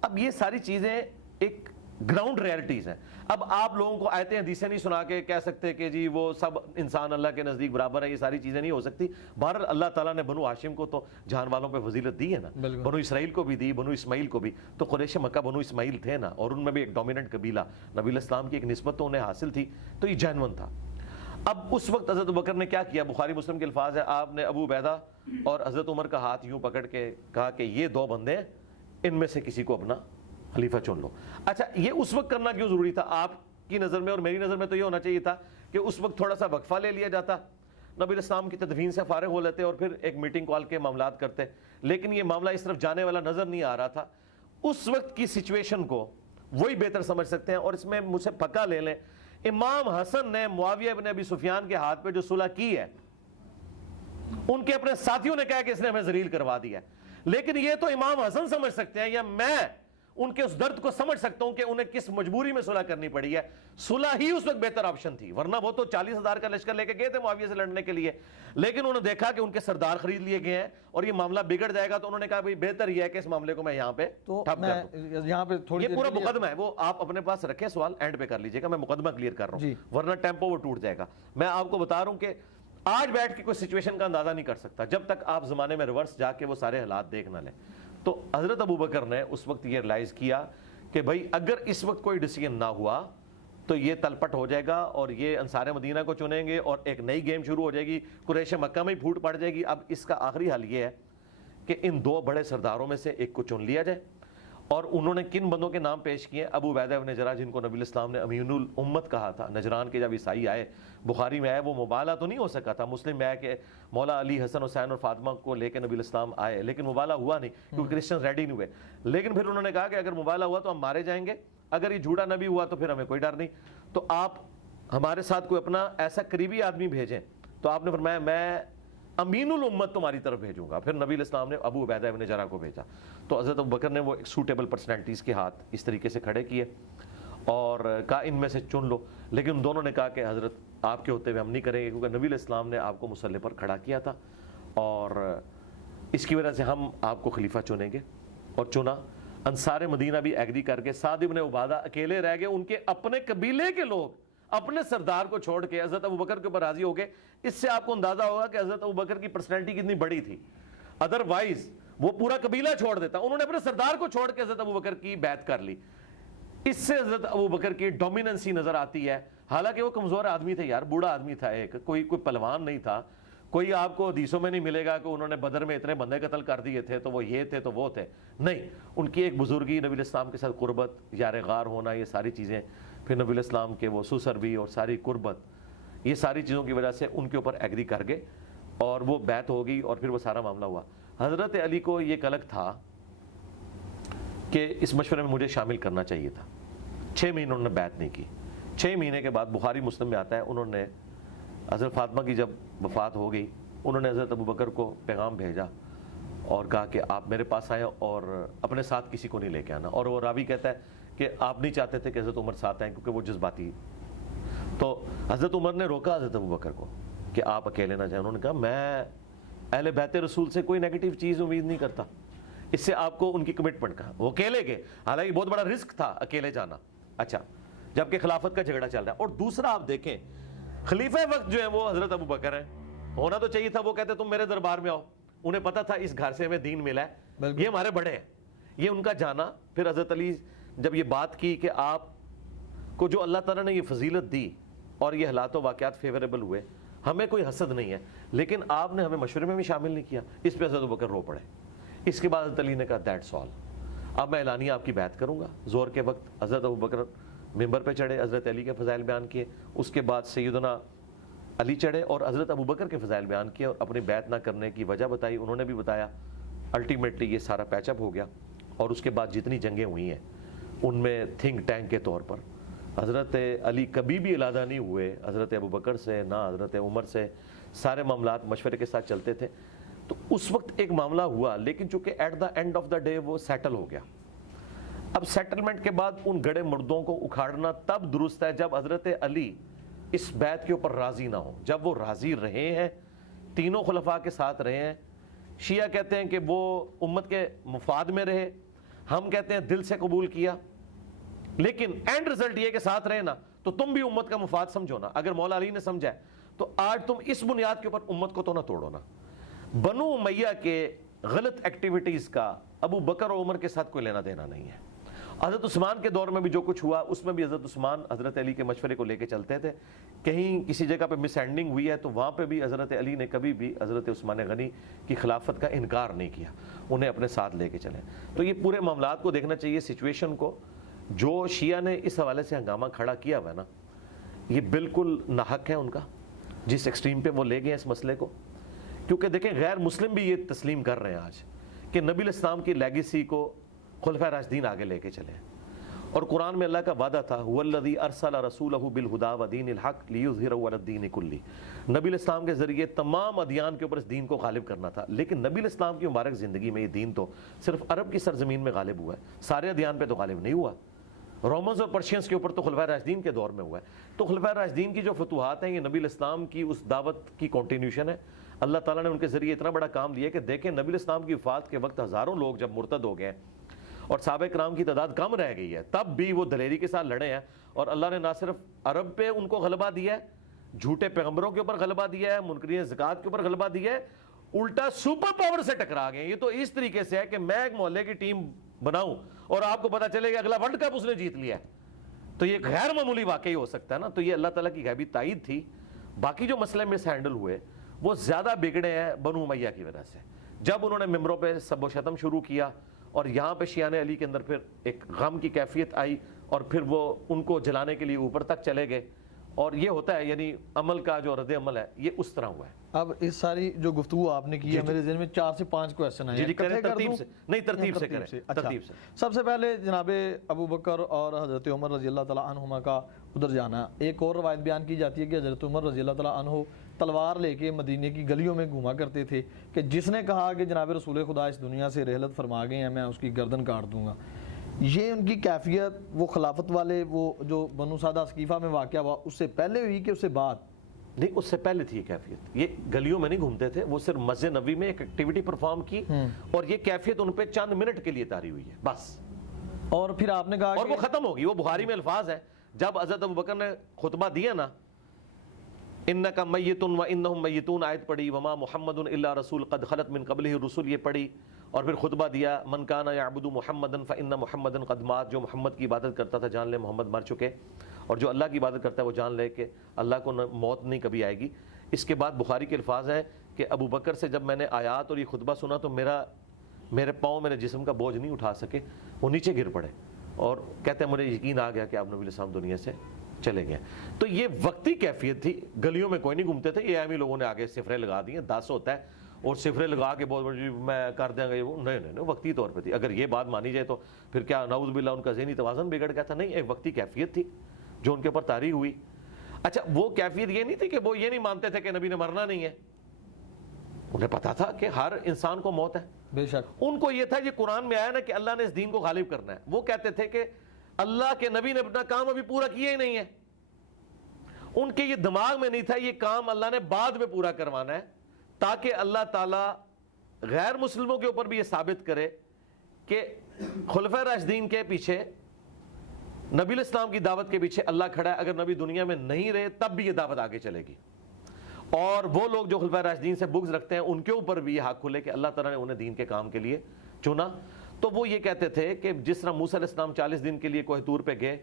اب یہ ساری چیزیں ایک گراؤنڈ ریالٹیز ہیں۔ اب آپ لوگوں کو آیتیں حدیثیں نہیں سنا کے کہہ سکتے کہ جی وہ سب انسان اللہ کے نزدیک برابر ہے، یہ ساری چیزیں نہیں ہو سکتی۔ بہرحال اللہ تعالیٰ نے بنو ہاشم کو تو جان والوں پہ فضیلت دی ہے نا، بنو اسرائیل کو بھی دی، بنو اسماعیل کو بھی، تو قریش مکہ بنو اسماعیل تھے نا، اور ان میں بھی ایک ڈومیننٹ قبیلہ، نبی علیہ السلام کی ایک نسبت تو انہیں حاصل تھی، تو یہ جینون تھا۔ اب اس وقت حضرت ابوبکر نے کیا کیا، بخاری مسلم کے الفاظ ہیں، آپ نے ابو عبیدہ اور حضرت عمر کا ہاتھ یوں پکڑ کے کہا کہ یہ دو بندے ہیں، ان میں سے کسی کو اپنا خلیفہ چن لو۔ اچھا یہ اس وقت کرنا کیوں ضروری تھا؟ آپ کی نظر میں اور میری نظر میں تو یہ ہونا چاہیے تھا کہ اس وقت تھوڑا سا وقفہ لے لیا جاتا، نبی علیہ السلام کی تدفین سے فارغ ہو لیتے اور پھر ایک میٹنگ کال کے معاملات کرتے، لیکن یہ معاملہ اس طرف جانے والا نظر نہیں آ رہا تھا۔ اس وقت کی سچویشن کو وہی بہتر سمجھ سکتے ہیں، اور اس میں مجھ سے پکا لے لیں، امام حسن نے معاویہ بن ابی سفیان کے ہاتھ پہ جو صلح کی ہے، ان کے اپنے ساتھیوں نے کہا کہ اس نے ہمیں ذلیل کروا دیا ہے، لیکن یہ تو امام حسن سمجھ سکتے ہیں، یا میں ان کے اس درد کو سمجھ سکتا ہوں کہ انہیں کس مجبوری میں صلح کرنی پڑی ہے۔ صلح ہی اس وقت بہتر آپشن تھی، ورنہ وہ تو 40,000 کا لشکر لے کے گئے تھے معاویہ سے لڑنے کے لیے، لیکن انہوں نے دیکھا کہ ان کے سردار خرید لیے گئے ہیں اور یہ معاملہ بگڑ جائے گا، تو انہوں نے کہا بھائی بہتر یہ ہے کہ اس معاملے کو میں یہاں پہ تو ٹھپ میں کر دوں۔ یہاں پہ تھوڑی یہ پورا مقدمہ ہے، وہ آپ اپنے پاس رکھیں، سوال اینڈ پہ کر لیجئے گا، میں مقدمہ کلیئر کر رہا ہوں، ورنہ ٹیمپو وہ ٹوٹ جائے گا۔ میں آپ کو بتا رہا ہوں کہ آج بیٹھ کے کوئی سچویشن کا اندازہ نہیں کر سکتا جب تک آپ زمانے میں ریورس جا کے وہ سارے حالات دیکھ نہ لیں۔ تو حضرت ابوبکر نے اس وقت یہ ریلائز کیا کہ بھائی اگر اس وقت کوئی ڈیسیژن نہ ہوا تو یہ تلپٹ ہو جائے گا، اور یہ انصار مدینہ کو چنیں گے اور ایک نئی گیم شروع ہو جائے گی، قریش مکہ میں ہی پھوٹ پڑ جائے گی۔ اب اس کا آخری حل یہ ہے کہ ان دو بڑے سرداروں میں سے ایک کو چن لیا جائے، اور انہوں نے کن بندوں کے نام پیش کیے؟ ابو عبیدہ بن جراح، جن کو نبی علیہ السلام نے امین الامت کہا تھا۔ نجران کے جب عیسائی آئے، بخاری میں آئے، وہ مبالغہ تو نہیں ہو سکا تھا، مسلم میں آئے کہ مولا علی، حسن، حسین اور فاطمہ کو لے کے نبی علیہ السلام آئے، لیکن مبالغہ ہوا نہیں کیونکہ کرسچن ریڈی نہیں ہوئے۔ لیکن پھر انہوں نے کہا کہ اگر مبالغہ ہوا تو ہم مارے جائیں گے، اگر یہ جھوٹا نبی ہوا تو پھر ہمیں کوئی ڈر نہیں، تو آپ ہمارے ساتھ کوئی اپنا ایسا قریبی آدمی بھیجیں۔ تو آپ نے فرمایا میں امین الامت تمہاری طرف بھیجوں گا۔ پھر نبی علیہ السلام نے ابو عبیدہ بن جراح کو بھیجا۔ تو حضرت ابوبکر نے وہ ایک سوٹیبل پرسنالٹیز کے ہاتھ اس طریقے سے کھڑے کیے اور کہا ان میں سے چن لو، لیکن ان دونوں نے کہا کہ حضرت آپ کے ہوتے ہوئے ہم نہیں کریں گے، کیونکہ نبی علیہ السلام نے آپ کو مسلح پر کھڑا کیا تھا اور اس کی وجہ سے ہم آپ کو خلیفہ چنیں گے، اور چنا۔ انصار مدینہ بھی ایگری کر کے، سعد بن عبادہ اکیلے رہ گئے، ان کے اپنے قبیلے کے لوگ اپنے سردار کو چھوڑ کے حضرت ابوبکر کے اوپر راضی ہو گئے۔ اس سے آپ کو اندازہ ہوگا کہ حضرت ابوبکر کی پرسنالٹی کتنی بڑی تھی، ادروائز وہ پورا قبیلہ چھوڑ دیتا، انہوں نے اپنے سردار کو چھوڑ کے حضرت ابوبکر کی بیعت کر لی۔ اس سے حضرت ابوبکر کی ڈومیننسی نظر آتی ہے، حالانکہ وہ کمزور آدمی تھے یار، بوڑھا آدمی تھا، ایک کوئی پہلوان نہیں تھا، کوئی آپ کو حدیثوں میں نہیں ملے گا کہ انہوں نے بدر میں اتنے بندے قتل کر دیے تھے تو وہ یہ تھے تو وہ تھے، نہیں، ان کی ایک بزرگی، نبی علیہ السلام کے ساتھ قربت، یار غار ہونا، یہ ساری چیزیں، پھر نبی علیہ السلام کے وہ سسر بھی اور ساری قربت، یہ ساری چیزوں کی وجہ سے ان کے اوپر ایگری کر گئے اور وہ بیعت ہو گئی اور پھر وہ سارا معاملہ ہوا۔ حضرت علی کو یہ کلک تھا کہ اس مشورے میں مجھے شامل کرنا چاہیے تھا. 6 مہینے انہوں نے بیعت نہیں کی. 6 مہینے کے بعد بخاری مسلم میں آتا ہے انہوں نے حضرت فاطمہ کی جب وفات ہو گئی انہوں نے حضرت ابوبکر کو پیغام بھیجا اور کہا کہ آپ میرے پاس آئیں اور اپنے ساتھ کسی کو نہیں لے کے آنا. اور وہ راوی کہتا ہے کہ آپ نہیں چاہتے تھے کہ حضرت عمر ساتھ آئیں کیونکہ وہ جذباتی. تو حضرت عمر نے روکا حضرت ابوبکر کو کہ آپ اکیلے نہ جائیں. انہوں نے کہا میں اہل بیت رسول سے کوئی نیگیٹو چیز امید نہیں کرتا, اس سے آپ کو ان کی کمٹمنٹ کا. وہ اکیلے گئے, حالانکہ بہت بڑا رسک تھا اکیلے جانا. اچھا, جبکہ خلافت کا جھگڑا چل رہا ہے. اور دوسرا آپ دیکھیں خلیفہ وقت جو ہے وہ حضرت ابوبکر ہیں. ہونا تو چاہیے تھا وہ کہتے تم میرے دربار میں آؤ, انہیں پتا تھا اس گھر سے ہمیں دین ملا ہے, یہ ہمارے بڑے ہیں. یہ ان کا جانا. پھر حضرت علی جب یہ بات کی کہ آپ کو جو اللہ تعالیٰ نے یہ فضیلت دی اور یہ حالات و واقعات فیوریبل ہوئے, ہمیں کوئی حسد نہیں ہے, لیکن آپ نے ہمیں مشورے میں بھی شامل نہیں کیا. اس پہ حضرت ابوبکر رو پڑے. اس کے بعد حضرت علی نے کہا دیٹس آل, اب میں اعلانیہ آپ کی بیعت کروں گا. زور کے وقت حضرت ابوبکر ممبر پہ چڑھے, حضرت علی کے فضائل بیان کیے. اس کے بعد سیدنا علی چڑھے اور حضرت ابوبکر کے فضائل بیان کیے اور اپنی بیعت نہ کرنے کی وجہ بتائی. انہوں نے بھی بتایا. الٹیمیٹلی یہ سارا پیچ اپ ہو گیا. اور اس کے بعد جتنی جنگیں ہوئی ہیں ان میں تھنک ٹینک کے طور پر حضرت علی کبھی بھی علیحدہ نہیں ہوئے حضرت ابوبکر سے, نہ حضرت عمر سے. سارے معاملات مشورے کے ساتھ چلتے تھے. تو اس وقت ایک معاملہ ہوا, لیکن چونکہ at the end of the day وہ سیٹل ہو گیا. اب سیٹلمنٹ کے بعد ان گڑے مردوں کو اکھاڑنا تب درست ہے جب حضرت علی اس بیعت کے اوپر راضی نہ ہو. جب وہ راضی رہے ہیں, تینوں خلفاء کے ساتھ رہے ہیں. شیعہ کہتے ہیں کہ وہ امت کے مفاد میں رہے, ہم کہتے ہیں دل سے قبول کیا, لیکن اینڈ رزلٹ یہ کہ ساتھ رہے نا, تو تم بھی امت کا مفاد سمجھو نا. اگر مولا علی نے سمجھا ہے تو آج تم اس بنیاد کے اوپر امت کو تو نہ توڑو نا. بنو امیہ کے غلط ایکٹیویٹیز کا ابو بکر و عمر کے ساتھ کوئی لینا دینا نہیں ہے. حضرت عثمان کے دور میں بھی جو کچھ ہوا اس میں بھی حضرت عثمان حضرت علی کے مشورے کو لے کے چلتے تھے. کہیں کسی جگہ پہ مس ہینڈلنگ ہوئی ہے تو وہاں پہ بھی حضرت علی نے کبھی بھی حضرت عثمان غنی کی خلافت کا انکار نہیں کیا, انہیں اپنے ساتھ لے کے چلے. تو یہ پورے معاملات کو دیکھنا چاہیے, سچویشن کو. جو شیعہ نے اس حوالے سے ہنگامہ کھڑا کیا ہوا ہے نا, یہ بالکل ناحق ہے ان کا, جس ایکسٹریم پہ وہ لے گئے اس مسئلے کو. کیونکہ دیکھیں غیر مسلم بھی یہ تسلیم کر رہے ہیں آج کہ نبی الاسلام کی لیگیسی کو خلفائے راشدین آگے لے کے چلے. اور قرآن میں اللہ کا وعدہ تھا هُوَ ارسل رسولہ بالہدیٰ ودین الحق لیظہرہ علی الدین کلہ. نبی الاسلام کے ذریعے تمام ادیان کے اوپر اس دین کو غالب کرنا تھا. لیکن نبی الاسلام کی مبارک زندگی میں یہ دین تو صرف عرب کی سرزمین میں غالب ہوا ہے, سارے ادیان پہ تو غالب نہیں ہوا. رومنز اور پرشینز کے اوپر تو خلفائے راشدین کے دور میں ہوا ہے. تو خلفائے راشدین کی جو فتوحات ہیں یہ نبی الاسلام کی اس دعوت کی کنٹینیوشن ہے. اللہ تعالیٰ نے ان کے ذریعے اتنا بڑا کام دیا کہ دیکھیں نبی الاسلام کی وفات کے وقت ہزاروں لوگ جب مرتد ہو گئے اور صحابہ کرام کی تعداد کم رہ گئی ہے, تب بھی وہ دلیری کے ساتھ لڑے ہیں. اور اللہ نے نہ صرف عرب پہ ان کو غلبہ دیا ہے, جھوٹے پیغمبروں کے اوپر غلبہ دیا ہے, منکرین زکوٰۃ کے اوپر غلبہ دیا ہے, الٹا سپر پاور سے ٹکرا گئے. یہ تو اس طریقے سے ہے کہ میں ایک محلے کی ٹیم بناؤں اور آپ کو پتا چلے گا اگلا ورلڈ کپ اس نے جیت لیا ہے, تو یہ غیر معمولی واقعی ہو سکتا ہے نا. تو یہ اللہ تعالیٰ کی غیبی تائید تھی. باقی جو مسئلے مس ہینڈل ہوئے وہ زیادہ بگڑے ہیں بنو امیہ کی وجہ سے, جب انہوں نے ممبروں پہ سب و شتم شروع کیا اور یہاں پہ شیعان علی کے اندر پھر ایک غم کی کیفیت آئی اور پھر وہ ان کو جلانے کے لیے اوپر تک چلے گئے. اور یہ ہوتا ہے, یعنی عمل کا جو رد عمل ہے یہ اس طرح ہوا ہے. اب اس ساری جو گفتگو آپ نے کی ہے میرے ذہن میں 4 سے 5 کویسچن ہیں. جی کریں ترتیب سے, نہیں ترتیب سے کریں, ترتیب سے. سب سے پہلے جناب ابو بکر اور حضرت عمر رضی اللہ تعالیٰ عنہما کا ادھر جانا. ایک اور روایت بیان کی جاتی ہے کہ حضرت عمر رضی اللہ تعالیٰ عنہ تلوار لے کے مدینے کی گلیوں میں گھوما کرتے تھے کہ جس نے کہا کہ جناب رسول خدا اس دنیا سے رحلت فرما گئے ہیں میں اس کی گردن کاٹ دوں گا. یہ ان کی کیفیت وہ خلافت والے وہ جو بنو سعدہ ثقیفہ میں واقعہ ہوا اس سے پہلے ہوئی کہ اس سے بعد؟ نہیں, اس سے پہلے تھی یہ کیفیت. یہ گلیوں میں نہیں گھومتے تھے, وہ صرف مسجد نبوی میں ایک ایکٹیویٹی پرفارم کی اور یہ کیفیت ان پہ چند منٹ کے لیے طاری ہوئی ہے بس. اور پھر آپ نے کہا اور وہ ختم ہوگی. وہ بخاری میں الفاظ ہے, جب حضرت ابوبکر نے خطبہ دیا نا, انک میت و انہم میتون آیت پڑھی, وما محمد الا رسول قد خلت من قبلہ الرسل یہ پڑھی, اور پھر خطبہ دیا من کان یعبد محمدا فان محمدا قد مات. جو محمد کی عبادت کرتا تھا جان لے محمد مر چکے, اور جو اللہ کی عبادت کرتا ہے وہ جان لے کہ اللہ کو موت نہیں کبھی آئے گی. اس کے بعد بخاری کے الفاظ ہیں کہ ابو بکر سے جب میں نے آیات اور یہ خطبہ سنا تو میرے پاؤں میرے جسم کا بوجھ نہیں اٹھا سکے, وہ نیچے گر پڑے اور کہتے ہیں مجھے یقین آ گیا کہ آپ نبی الاسلام دنیا سے چلے گئے. تو یہ وقتی کیفیت تھی, گلیوں میں کوئی نہیں گھومتے تھے. یہ عامی لوگوں نے آگے سفرے لگا دی ہیں, 10 ہوتا ہے. اور صفرے لگا کے بہت بڑی میں کر دیں گا یہ وہ، نہیں وقتی طور پہ تھی. اگر یہ بات مانی جائے تو پھر کیا نعوذ باللہ ان کا ذہنی توازن بگڑ گیا تھا؟ نہیں، ایک وقتی کیفیت تھی جو ان کے اوپر طاری ہوئی. اچھا وہ کیفیت یہ نہیں تھی کہ وہ یہ نہیں مانتے تھے کہ نبی نے مرنا نہیں ہے، انہیں پتا تھا کہ ہر انسان کو موت ہے. بے شک. ان کو یہ تھا، یہ قرآن میں آیا نا کہ اللہ نے اس دین کو غالب کرنا ہے. وہ کہتے تھے کہ اللہ کے نبی نے اپنا کام ابھی پورا کیا ہی نہیں ہے. ان کے یہ دماغ میں نہیں تھا یہ کام اللہ نے بعد میں پورا کروانا ہے، تاکہ اللہ تعالیٰ غیر مسلموں کے اوپر بھی یہ ثابت کرے کہ خلفۂ راشدین کے پیچھے، نبی الاسلام کی دعوت کے پیچھے اللہ کھڑا ہے. اگر نبی دنیا میں نہیں رہے تب بھی یہ دعوت آگے چلے گی. اور وہ لوگ جو خلفۂ راشدین سے بغض رکھتے ہیں ان کے اوپر بھی یہ حق کھلے کہ اللہ تعالیٰ نے انہیں دین کے کام کے لیے چنا. تو وہ یہ کہتے تھے کہ جس طرح موسیٰ علیہ السلام 40 دن کے لیے کوہ طور پہ گئے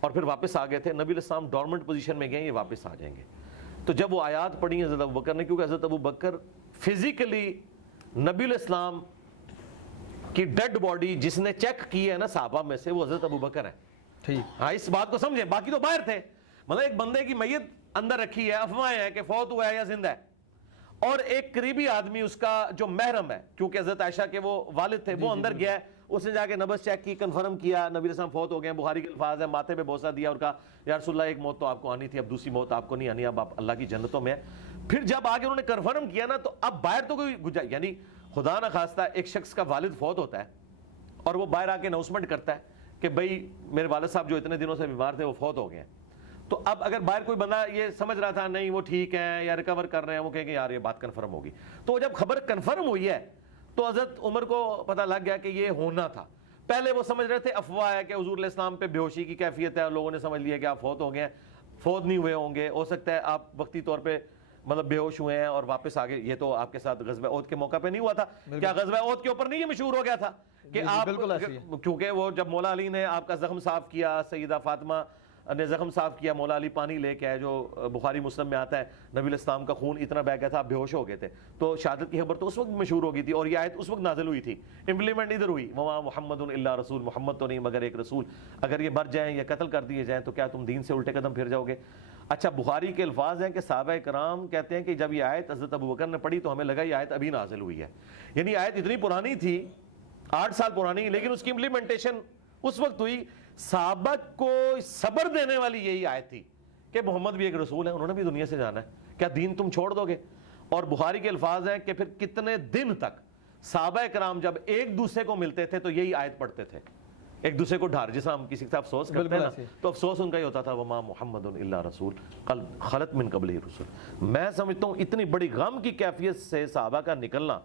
اور پھر واپس آ گئے تھے، نبی علیہ السلام ڈورمنٹ پوزیشن میں گئے، یہ واپس آ جائیں گے. تو جب وہ آیات پڑھی حضرت ابوبکر نے، کیونکہ حضرت ابوبکر فزیکلی نبی علیہ السلام کی ڈیڈ باڈی جس نے چیک کی ہے نا صحابہ میں سے، وہ حضرت ابوبکر ہے. ٹھیک. ہاں اس بات کو سمجھیں، باقی تو باہر تھے. مطلب ایک بندے کی میت اندر رکھی ہے، افواہیں ہیں کہ فوت ہوا ہے یا زندہ ہے، اور ایک قریبی آدمی اس کا جو محرم ہے، کیونکہ حضرت عائشہ کے وہ والد تھے، وہ اندر گیا ہے، اس نے جا کے نبض چیک کی، کنفرم کیا نبی علیہ السلام فوت ہو گئے. بخاری کے الفاظ ہے، ماتھے پہ بوسہ دیا اور کہا یا رسول اللہ ایک موت تو آپ کو آنی تھی، اب دوسری موت آپ کو نہیں آنی، اب آپ اللہ کی جنتوں میں. پھر جب آگے انہوں نے کنفرم کیا نا، تو اب باہر تو کوئی یعنی خدا نہ خواستہ ایک شخص کا والد فوت ہوتا ہے اور وہ باہر آ کے اناؤنسمنٹ کرتا ہے کہ بھائی میرے والد صاحب جو اتنے دنوں سے بیمار تھے وہ فوت ہو گئے ہیں. تو اب اگر باہر کوئی بندہ یہ سمجھ رہا تھا نہیں وہ ٹھیک ہیں یا ریکور کر رہے ہیں، وہ کہیں گے یار یہ بات کنفرم ہوگی. تو جب خبر کنفرم ہوئی ہے تو حضرت عمر کو پتہ لگ گیا کہ یہ ہونا تھا. پہلے وہ سمجھ رہے تھے افواہ ہے کہ حضور علیہ السلام پہ بے ہوشی کی کیفیت ہے، اور لوگوں نے سمجھ لیا کہ آپ فوت ہو گئے ہیں. فوت نہیں ہوئے ہوں گے، ہو سکتا ہے آپ وقتی طور پہ مطلب بے ہوش ہوئے ہیں اور واپس آگے. یہ تو آپ کے ساتھ غزوہ احد کے موقع پہ نہیں ہوا تھا کیا؟ غزوہ احد کے اوپر نہیں یہ مشہور ہو گیا تھا کہ آپ، کیونکہ وہ جب مولا علی نے آپ کا زخم صاف کیا، سیدہ فاطمہ نے زخم صاف کیا، مولا علی پانی لے کے آئے، جو بخاری مسلم میں آتا ہے نبی علیہ السلام کا خون اتنا بہہ گیا تھا آپ بے ہوش ہو گئے تھے. تو شہادت کی خبر تو اس وقت مشہور ہو گئی تھی، اور یہ آیت اس وقت نازل ہوئی تھی. امپلیمنٹ ادھر ہوئی، وما محمد الا رسول، محمد تو نہیں مگر ایک رسول، اگر یہ مر جائیں یا قتل کر دیے جائیں تو کیا تم دین سے الٹے قدم پھر جاؤ گے؟ اچھا بخاری کے الفاظ ہیں کہ صحابہ کرام کہتے ہیں کہ جب یہ آیت حضرت ابوبکر نے پڑھی تو ہمیں لگا یہ آیت ابھی نازل ہوئی ہے. یعنی آیت اتنی پرانی تھی، 8 سال پرانی، لیکن اس کی امپلیمنٹیشن اس وقت ہوئی. صحابہ کو صبر دینے والی یہی آیت تھی کہ محمد بھی ایک رسول ہے، انہوں نے بھی دنیا سے جانا ہے، کیا دین تم چھوڑ دو گے؟ اور بخاری کے الفاظ ہیں کہ پھر کتنے دن تک صحابہ کرام جب ایک دوسرے کو ملتے تھے تو یہی آیت پڑھتے تھے، ایک دوسرے کو ڈھار. جیسا ہم کسی کا افسوس کرتے ہیں نا، تو افسوس ان کا ہی ہوتا تھا وما محمد الا رسول قد خلت من قبلہ رسل. میں سمجھتا ہوں اتنی بڑی غم کی کیفیت سے صحابہ کا نکلنا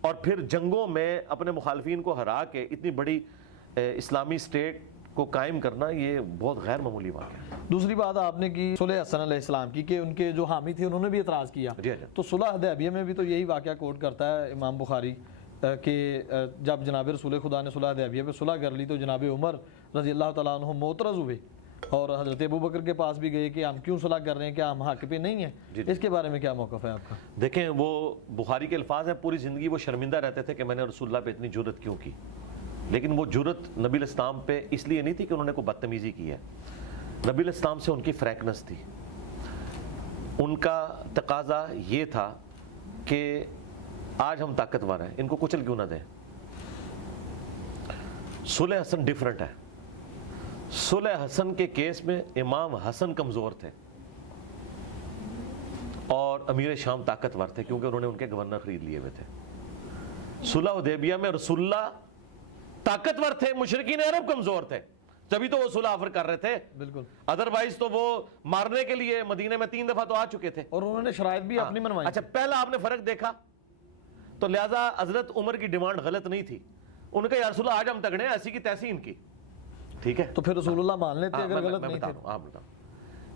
اور پھر جنگوں میں اپنے مخالفین کو ہرا کے اتنی بڑی اسلامی اسٹیٹ کو قائم کرنا، یہ بہت غیر معمولی واقعہ ہے. دوسری بات آپ نے کی صلح حسن علیہ السلام کی کہ ان کے جو حامی تھے انہوں نے بھی اعتراض کیا. تو صلح حدیبیہ میں بھی تو یہی واقعہ کوٹ کرتا ہے امام بخاری کہ جب جناب رسول خدا نے صلح حدیبیہ پہ صلح کر لی تو جناب عمر رضی اللہ تعالیٰ عنہ معترض ہوئے اور حضرت ابوبکر کے پاس بھی گئے کہ ہم کیوں صلح کر رہے ہیں، کیا ہم حق پہ نہیں ہیں؟ اس کے بارے میں کیا موقف ہے آپ کا؟ دیکھیں وہ بخاری کے الفاظ ہیں، پوری زندگی وہ شرمندہ رہتے تھے کہ میں نے رسول اللہ پہ اتنی جرت کیوں کی. لیکن وہ جرت نبی علیہ السلام پہ اس لیے نہیں تھی کہ انہوں نے کوئی بدتمیزی کی ہے. نبی علیہ السلام سے ان کی فریکنس تھی، ان کا تقاضا یہ تھا کہ آج ہم طاقتور ہیں، ان کو کچل کیوں نہ دیں. صلح حسن ڈیفرنٹ ہے. صلح حسن کے کیس میں امام حسن کمزور تھے اور امیر شام طاقتور تھے کیونکہ انہوں نے ان کے گورنر خرید لیے ہوئے تھے. صلح حدیبیہ میں رسول اللہ طاقتور تھے، مشرکین عرب کمزور تھے، تبھی تو وہ صلح آفر کر رہے تھے. بالکل، ادروائز تو وہ مارنے کے لیے مدینے میں 3 دفعہ تو آ چکے تھے اور انہوں نے شرائط بھی اپنی منوائی. اچھا پہلا آپ نے فرق دیکھا تو لہٰذا حضرت عمر کی ڈیمانڈ غلط نہیں تھی. ان کا یا رسول اللہ آج ہم تگڑے ہیں، ایسی کی تیسی ان کی، ٹھیک ہے، تو پھر رسول اللہ مان لیتے اگر غلط نہیں تھے.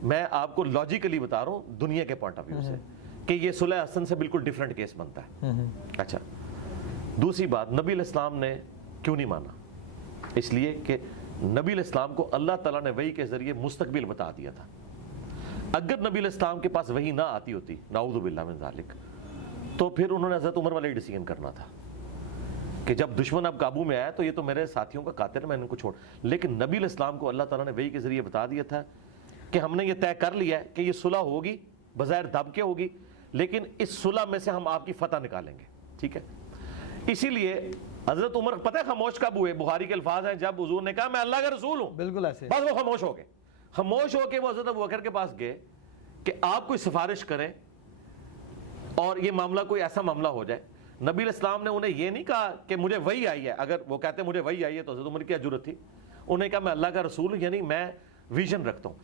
میں آپ کو لاجیکلی بتا رہا ہوں دنیا کے پوائنٹ آف ویو سے کہ یہ صلح حسن سے بالکل ڈیفرنٹ کیس بنتا ہے. اچھا دوسری بات، نبی علیہ السلام نے کیوں نہیں مانا؟ اس لیے کہ نبی علیہ السلام کو اللہ تعالیٰ نے وحی کے ذریعے مستقبل بتا دیا تھا. اگر نبی علیہ السلام کے پاس وحی نہ آتی ہوتی نعوذ باللہ من ذالک، تو پھر انہوں نے حضرت عمر والا ڈیسیژن کرنا تھا کہ جب دشمن اب قابو میں آیا تو یہ تو میرے ساتھیوں کا قاتل ہے، میں ان کو چھوڑ. لیکن نبی علیہ السلام کو اللہ تعالیٰ نے وحی کے ذریعے بتا دیا تھا کہ ہم نے یہ طے کر لیا ہے کہ یہ صلح ہوگی، بظاہر دب کے ہوگی، لیکن اس صلح میں سے ہم آپ کی فتح نکالیں گے. ٹھیک ہے. اسی لیے حضرت عمر پتہ ہے خاموش کب ہوئے؟ بخاری کے الفاظ ہیں جب حضور نے کہا میں اللہ کا رسول ہوں, بالکل ایسے بس وہ خاموش ہو گئے. خاموش ہو کے وہ حضرت ابوبکر کے پاس گئے کہ آپ کوئی سفارش کریں اور یہ معاملہ کوئی ایسا معاملہ ہو جائے. نبی علیہ السلام نے انہیں یہ نہیں کہا کہ مجھے وحی آئی ہے, اگر وہ کہتے مجھے وحی آئی ہے تو حضرت عمر کی جرأت تھی, انہیں کہا میں اللہ کا رسول ہوں, یعنی میں ویژن رکھتا ہوں.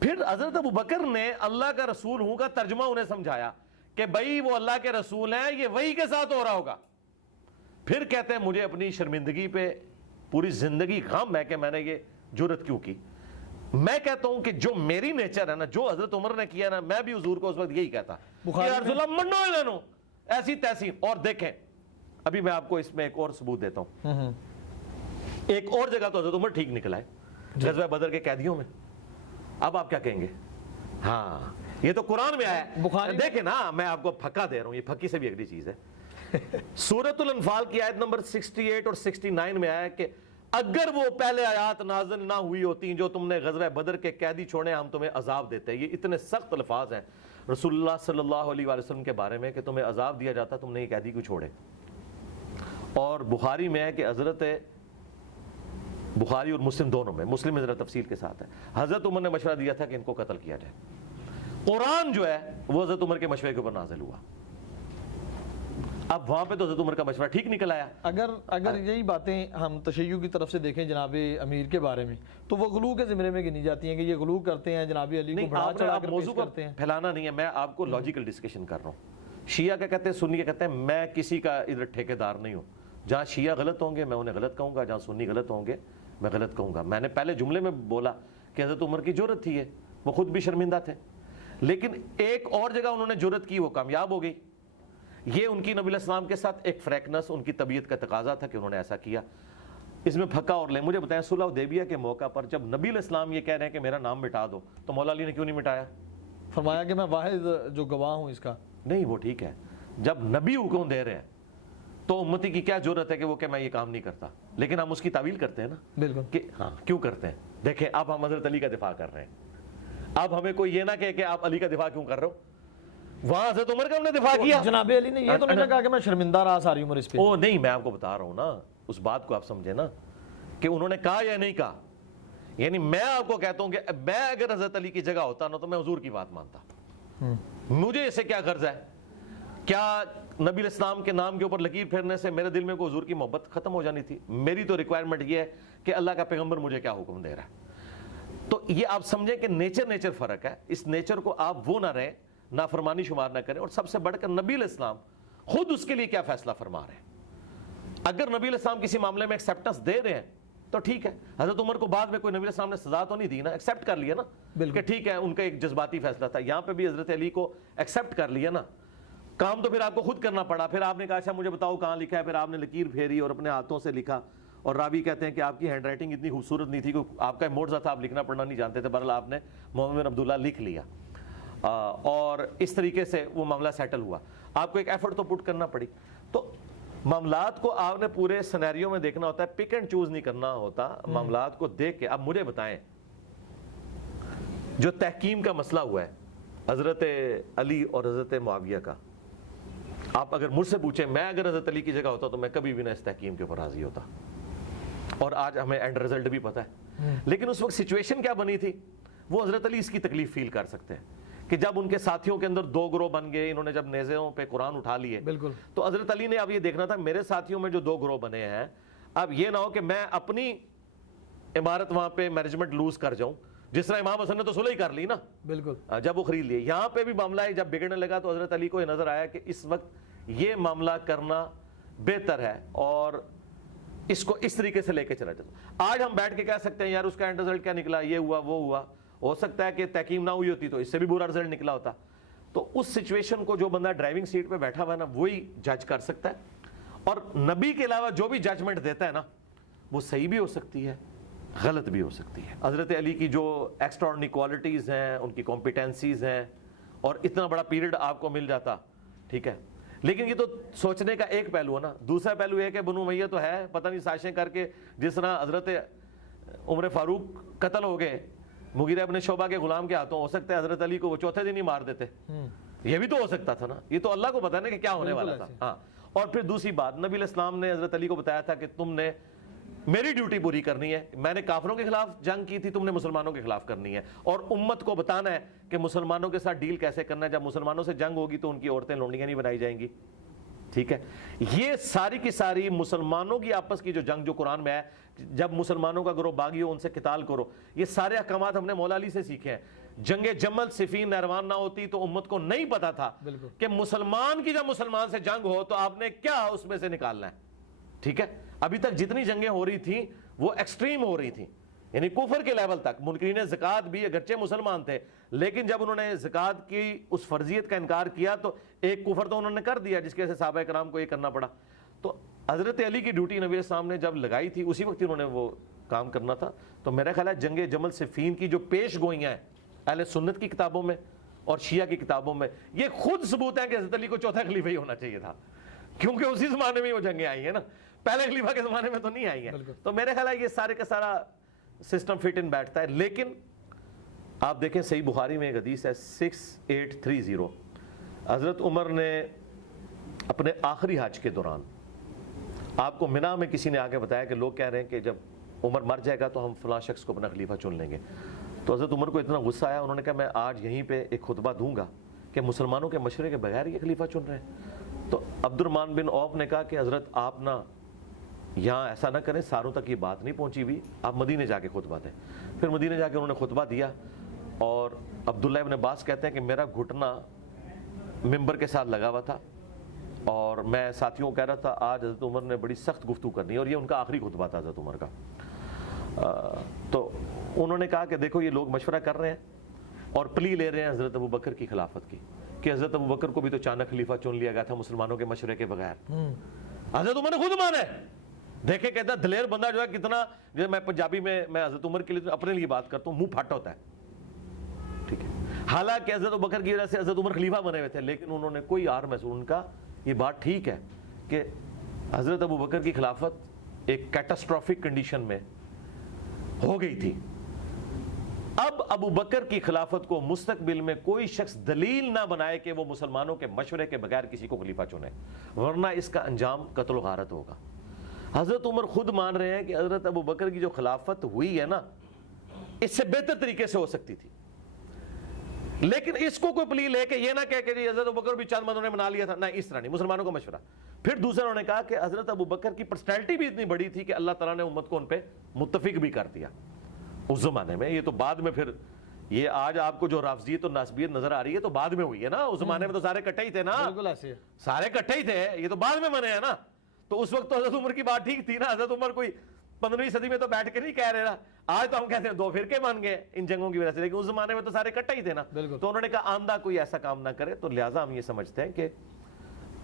پھر حضرت ابوبکر نے اللہ کا رسول ہوں کا ترجمہ انہیں سمجھایا کہ بھائی وہ اللہ کے رسول ہیں, یہ وحی کے ساتھ ہو رہا ہوگا. پھر کہتے ہیں مجھے اپنی شرمندگی پہ پوری زندگی غم ہے کہ میں نے یہ جرأت کیوں کی. میں کہتا ہوں کہ جو میری نیچر ہے نا, جو حضرت عمر نے کیا نا, میں بھی حضور کو اس وقت یہی کہتا کہ یا رسول اللہ منو انہوں ایسی تیسی. اور دیکھیں ابھی میں آپ کو اس میں ایک اور ثبوت دیتا ہوں. ایک اور جگہ تو حضرت عمر ٹھیک نکلا ہے, غزوہ بدر کے قیدیوں میں. اب آپ کیا کہیں گے؟ ہاں یہ تو قرآن میں آیا ہے. دیکھیں نا میں آپ کو پھکا دے رہا ہوں, یہ پھکی سے بھی اگلی چیز ہے. سورۃ الانفال کی آیت نمبر 68 اور 69 میں آیا ہے کہ اگر وہ پہلے آیات نازل نہ ہوئی ہوتی جو تم نے غزوہ بدر کے قیدی چھوڑے ہم تمہیں عذاب دیتے. یہ اتنے سخت الفاظ ہیں رسول اللہ صلی اللہ علیہ وآلہ وسلم کے بارے میں کہ تمہیں عذاب دیا جاتا تم نے یہ قیدی کیوں چھوڑے. اور بخاری میں ہے کہ حضرت بخاری اور مسلم دونوں میں, مسلم میں ذرا تفصیل کے ساتھ ہے, حضرت عمر نے مشورہ دیا تھا کہ ان کو قتل کیا جائے. قرآن جو ہے وہ حضرت عمر کے مشورے کے اوپر نازل ہوا. اب وہاں پہ تو حضرت عمر کا مشورہ ٹھیک نکل آیا. اگر یہی باتیں ہم تشیع کی طرف سے دیکھیں جناب امیر کے بارے میں تو وہ غلو کے زمرے میں گنی جاتی ہیں کہ یہ غلو کرتے ہیں, جناب علی کو بڑھا چڑھا کر پیش کرتے ہیں. پھیلانا نہیں ہے, میں آپ کو لاجیکل ڈسکشن کر رہا ہوں. شیعہ کا کہتے ہیں, سنی کا کہتے ہیں, میں کسی کا ادھر ٹھیکیدار نہیں ہوں. جہاں شیعہ غلط ہوں گے میں انہیں غلط کہوں گا, جہاں سنی غلط ہوں گے میں غلط کہوں گا. میں نے پہلے جملے میں بولا کہ حضرت عمر کی جرأت تھی, وہ خود بھی شرمندہ تھے, لیکن ایک اور جگہ انہوں نے جرأت کی, وہ کامیاب ہو گئی. یہ ان کی نبی علیہ السلام کے ساتھ ایک فریکنس, ان کی طبیعت کا تقاضا تھا کہ انہوں نے ایسا کیا. اس میں پھکا اور لیں. مجھے بتائیں صلح حدیبیہ کے موقع پر جب نبی علیہ السلام یہ کہہ رہے ہیں کہ میرا نام مٹا دو, تو مولا علی نے کیوں نہیں مٹایا؟ فرمایا کہ میں واحد جو گواہ ہوں اس کا. نہیں وہ ٹھیک ہے, جب نبی حکم دے رہے ہیں تو امتی کی کیا ضرورت ہے کہ وہ کہ میں یہ کام نہیں کرتا, لیکن ہم اس کی تعویل کرتے ہیں نا. بالکل کہ ہاں کیوں کرتے ہیں. دیکھیں اب ہم حضرت علی کا دفاع کر رہے ہیں, اب ہمیں کوئی یہ نہ کہے کہ آپ علی کا دفاع کیوں کر رہے ہو. وہاں حضرت عمر کا ہم نے دفاع کیا. جناب علی نے یہ تو نہیں کہا کہ میں شرمندہ رہا ساری عمر اس پہ. او نہیں, میں آپ کو بتا رہا ہوں نا, اس بات کو آپ سمجھے نا کہ انہوں نے کہا یا نہیں کہا. یعنی میں آپ کو کہتا ہوں کہ میں اگر حضرت علی کی جگہ ہوتا نا تو میں حضور کی بات مانتا. مجھے اس سے کیا غرض ہے؟ کیا نبی علیہ السلام کے نام کے اوپر لکیر پھیرنے سے میرے دل میں کوئی حضور کی محبت ختم ہو جانی تھی؟ میری تو ریکوائرمنٹ یہ ہے کہ اللہ کا پیغمبر مجھے کیا حکم دے رہا ہے. تو یہ آپ سمجھیں کہ نیچر فرق ہے. اس نیچر کو آپ وہ نہ رہیں, نافرمانی شمار نہ کریں, اور سب سے بڑھ کر نبی علیہ السلام خود اس کے لیے کیا فیصلہ فرما رہے ہیں. اگر نبی علیہ السلام کسی معاملے میں ایکسیپٹنس دے رہے ہیں تو ٹھیک ہے. حضرت عمر کو بعد میں کوئی نبی علیہ السلام نے سزا تو نہیں دی نا, ایکسیپٹ کر لیا نا کہ ٹھیک ہے ان کا ایک جذباتی فیصلہ تھا. یہاں پہ بھی حضرت علی کو ایکسیپٹ کر لیا نا. کام تو پھر آپ کو خود کرنا پڑا. پھر آپ نے کہا اچھا مجھے بتاؤ کہاں لکھا ہے, پھر آپ نے لکیر پھیری اور اپنے ہاتھوں سے لکھا. اور راوی کہتے ہیں کہ آپ کی ہینڈ رائٹنگ اتنی خوبصورت نہیں تھی کہ آپ کا موڈ تھا, آپ لکھنا پڑھنا نہیں جانتے تھے. بہرحال آپ نے محمد بن عبداللہ لکھ لیا, اور اس طریقے سے وہ معاملہ سیٹل ہوا. آپ کو ایک ایفرٹ تو پٹ کرنا پڑی. تو معاملات کو آپ نے پورے سینیریو میں دیکھنا ہوتا ہے, پک اینڈ چوز نہیں کرنا ہوتا. معاملات کو دیکھ کے اب مجھے بتائیں, جو تحکیم کا مسئلہ ہوا ہے حضرت علی اور حضرت معاویہ کا, آپ اگر مجھ سے پوچھیں میں اگر حضرت علی کی جگہ ہوتا تو میں کبھی بھی نہ اس تحکیم کے اوپر راضی ہوتا. اور آج ہمیں اینڈ رزلٹ بھی پتہ ہے. لیکن اس وقت سچویشن کیا بنی تھی, وہ حضرت علی اس کی تکلیف فیل کر سکتے ہیں کہ جب ان کے ساتھیوں کے اندر دو گروہ بن گئے, انہوں نے جب نیزوں پہ قرآن اٹھا لیے, بالکل, تو حضرت علی نے اب یہ دیکھنا تھا میرے ساتھیوں میں جو دو گروہ بنے ہیں, اب یہ نہ ہو کہ میں اپنی عمارت وہاں پہ مینجمنٹ لوز کر جاؤں, جس طرح امام حسن نے تو صلح ہی کر لی نا بالکل جب وہ خرید لیے. یہاں پہ بھی معاملہ ہے, جب بگڑنے لگا تو حضرت علی کو یہ نظر آیا کہ اس وقت یہ معاملہ کرنا بہتر ہے اور اس کو اس طریقے سے لے کے چلا جاتا. آج ہم بیٹھ کے کہہ سکتے ہیں یار اس کا اینڈ رزلٹ کیا نکلا, یہ ہوا وہ ہوا. ہو سکتا ہے کہ تحکیم نہ ہوئی ہوتی تو اس سے بھی برا رزلٹ نکلا ہوتا. تو اس سچویشن کو جو بندہ ڈرائیونگ سیٹ پہ بیٹھا ہوا ہے نا وہی جج کر سکتا ہے. اور نبی کے علاوہ جو بھی ججمنٹ دیتا ہے نا وہ صحیح بھی ہو سکتی ہے, غلط بھی ہو سکتی ہے. حضرت علی کی جو ایکسٹراڈنری کوالٹیز ہیں, ان کی کمپیٹنسیز ہیں, اور اتنا بڑا پیریڈ آپ کو مل جاتا, ٹھیک ہے. لیکن یہ تو سوچنے کا ایک پہلو ہے نا. دوسرا پہلو یہ کہ بنو امیہ تو ہے, پتہ نہیں سازشیں کر کے جس طرح حضرت عمر فاروق قتل ہو گئے مغیرہ ابن شعبہ کے غلام کے ہاتھوں, ہو سکتا ہے حضرت علی کو وہ چوتھے دن ہی مار دیتے. یہ بھی تو ہو سکتا تھا نا. یہ تو اللہ کو پتہ ہے نا کہ کیا ہونے والا تھا. ہاں, اور پھر دوسری بات، نبی علیہ السلام نے حضرت علی کو بتایا تھا کہ تم نے میری ڈیوٹی پوری کرنی ہے، میں نے کافروں کے خلاف جنگ کی تھی، تم نے مسلمانوں کے خلاف کرنی ہے، اور امت کو بتانا ہے کہ مسلمانوں کے ساتھ ڈیل کیسے کرنا ہے، جب مسلمانوں سے جنگ ہوگی تو ان کی عورتیں لونڈیاں نہیں بنائی جائیں گی. ٹھیک ہے، یہ ساری کی ساری مسلمانوں کی آپس کی جو جنگ جو قرآن میں ہے، جب مسلمانوں کا گروہ باغی ہو ان سے قتال کرو، یہ سارے احکامات ہم نے مولا علی سے سیکھے ہیں. جنگ جمل صفین نہروان نہ ہوتی تو امت کو نہیں پتا تھا کہ مسلمان کی جب مسلمان سے جنگ ہو تو آپ نے کیا اس میں سے نکالنا ہے. ٹھیک ہے، ابھی تک جتنی جنگیں ہو رہی تھیں وہ ایکسٹریم ہو رہی تھیں، یعنی کفر کے لیول تک. منکرین زکوٰۃ بھی اگرچہ مسلمان تھے لیکن جب انہوں نے زکوٰۃ کی اس فرضیت کا انکار کیا تو ایک کفر تو انہوں نے کر دیا جس کی وجہ سے صحابہ کرام کو یہ کرنا پڑا. تو حضرت علی کی ڈیوٹی نبی علیہ السلام نے جب لگائی تھی اسی وقت انہوں نے وہ کام کرنا تھا. تو میرا خیال ہے جنگ جمل صفین کی جو پیش گوئیاں ہیں اہل سنت کی کتابوں میں اور شیعہ کی کتابوں میں، یہ خود ثبوت ہے کہ حضرت علی کو چوتھا خلیفہ ہی ہونا چاہیے تھا، کیونکہ اسی زمانے میں وہ جنگیں آئی ہیں نا، پہلے خلیفہ کے زمانے میں تو نہیں آئی ہیں. تو میرے خیال ہے یہ سارے کا سارا سسٹم فٹ ان بیٹھتا ہے. لیکن آپ دیکھیں صحیح بخاری میں ایک حدیث ہے 6830، حضرت عمر نے اپنے آخری حج کے دوران، آپ کو منا میں کسی نے آ کے بتایا کہ لوگ کہہ رہے ہیں کہ جب عمر مر جائے گا تو ہم فلاں شخص کو اپنا خلیفہ چن لیں گے. تو حضرت عمر کو اتنا غصہ آیا، انہوں نے کہا میں آج یہیں پہ ایک خطبہ دوں گا کہ مسلمانوں کے مشورے کے بغیر یہ خلیفہ چن رہے ہیں. تو عبد الرحمن بن عوف نے کہا کہ حضرت آپ نہ یہاں ایسا نہ کریں، ساروں تک یہ بات نہیں پہنچی ہوئی، آپ مدینے جا کے خطبہ دیں. پھر مدینے جا کے انہوں نے خطبہ دیا، اور عبداللہ ابن عباس کہتے ہیں کہ میرا گھٹنا ممبر کے ساتھ لگا ہوا تھا اور میں ساتھیوں کو کہہ رہا تھا آج حضرت عمر نے بڑی سخت گفتگو کرنی ہے، اور یہ ان کا آخری خطبہ تھا حضرت عمر کا. تو انہوں نے کہا کہ دیکھو یہ لوگ مشورہ کر رہے ہیں اور پلی لے رہے ہیں حضرت ابو بکر کی خلافت کی، کہ حضرت ابو بکر کو بھی تو اچانک خلیفہ چن لیا گیا تھا مسلمانوں کے مشورے کے بغیر. حضرت عمر نے خود مانا ہے. دیکھیں کہتا ہے دلیر بندہ جو ہے کتنا، جو میں پنجابی میں حضرت عمر کے لیے اپنے لیے بات کرتا ہوں، منہ پھٹ ہوتا ہے. ٹھیک ہے، حالانکہ حضرت ابو بکر کی وجہ سے حضرت عمر خلیفہ بنے ہوئے تھے، لیکن انہوں نے کوئی آر محسوس، ان کا یہ بات ٹھیک ہے کہ حضرت ابو بکر کی خلافت ایک کیٹاسٹرافک کنڈیشن میں ہو گئی تھی. اب ابو بکر کی خلافت کو مستقبل میں کوئی شخص دلیل نہ بنائے کہ وہ مسلمانوں کے مشورے کے بغیر کسی کو خلیفہ چنے، ورنہ اس کا انجام قتل و غارت ہوگا. حضرت عمر خود مان رہے ہیں کہ حضرت ابو بکر کی جو خلافت ہوئی ہے نا، اس سے بہتر طریقے سے ہو سکتی تھی، لیکن اس کو کوئی پلی لے کے یہ نہ کہہ کہ جی حضرت ابو بکر بھی چند بندوں نے بنا لیا تھا، نہ اس طرح نہیں، مسلمانوں کا مشورہ. پھر دوسرا انہوں نے کہا کہ حضرت ابو بکر کی پرسنالٹی بھی اتنی بڑی تھی کہ اللہ تعالیٰ نے امت کو ان پہ متفق بھی کر دیا اس زمانے میں. یہ تو بعد میں پھر یہ آج آپ کو جو رافضیت اور ناسبیت نظر آ رہی ہے تو بعد میں ہوئی ہے نا، اس زمانے میں تو سارے کٹھے ہی تھے نا، بالکل ایسے سارے کٹھے ہی تھے، یہ تو بعد میں بنے ہیں نا. تو اس وقت تو حضرت عمر کی بات ٹھیک تھی نا، حضرت عمر کوئی 15ویں صدی میں تو بیٹھ کے نہیں کہہ رہے نا. آج تو ہم کہتے ہیں دو فرقے بن گئے ان جنگوں کی وجہ سے، لیکن اس زمانے میں تو سارے کٹھے ہی تھے نا. تو انہوں نے کہا آندہ کوئی ایسا کام نہ کرے. تو لہٰذا ہم یہ سمجھتے ہیں کہ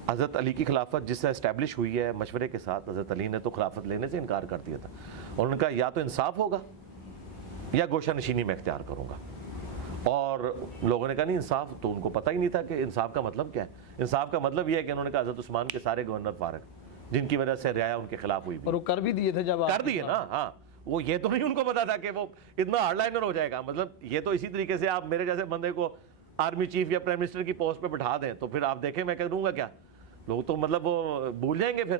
حضرت علی کی خلافت جس سے اسٹیبلش ہوئی ہے مشورے کے ساتھ، حضرت علی نے تو خلافت لینے سے انکار کر دیا تھا. اور انہوں نے کہا یا تو انصاف ہوگا یا گوشہ نشینی میں اختیار کروں گا. اور لوگوں نے کہا نہیں انصاف، تو ان کو پتہ ہی نہیں تھا کہ انصاف کا مطلب کیا ہے. انصاف کا مطلب یہ ہے کہ انہوں نے کہا حضرت عثمان کے سارے گورنر فارغ جن کی وجہ سے رعایا ان کے خلاف ہوئی، اور وہ کر بھی دیے تھے جب کر دیے نا. ہاں، وہ یہ تو نہیں ان کو پتا تھا کہ وہ اتنا ہارڈ لائنر ہو جائے گا. مطلب یہ تو اسی طریقے سے آپ میرے جیسے بندے کو آرمی چیف یا پرائم منسٹر کی پوسٹ پہ بٹھا دیں تو پھر آپ دیکھیں میں کروں گا کیا. لوگ تو مطلب وہ بھول جائیں گے پھر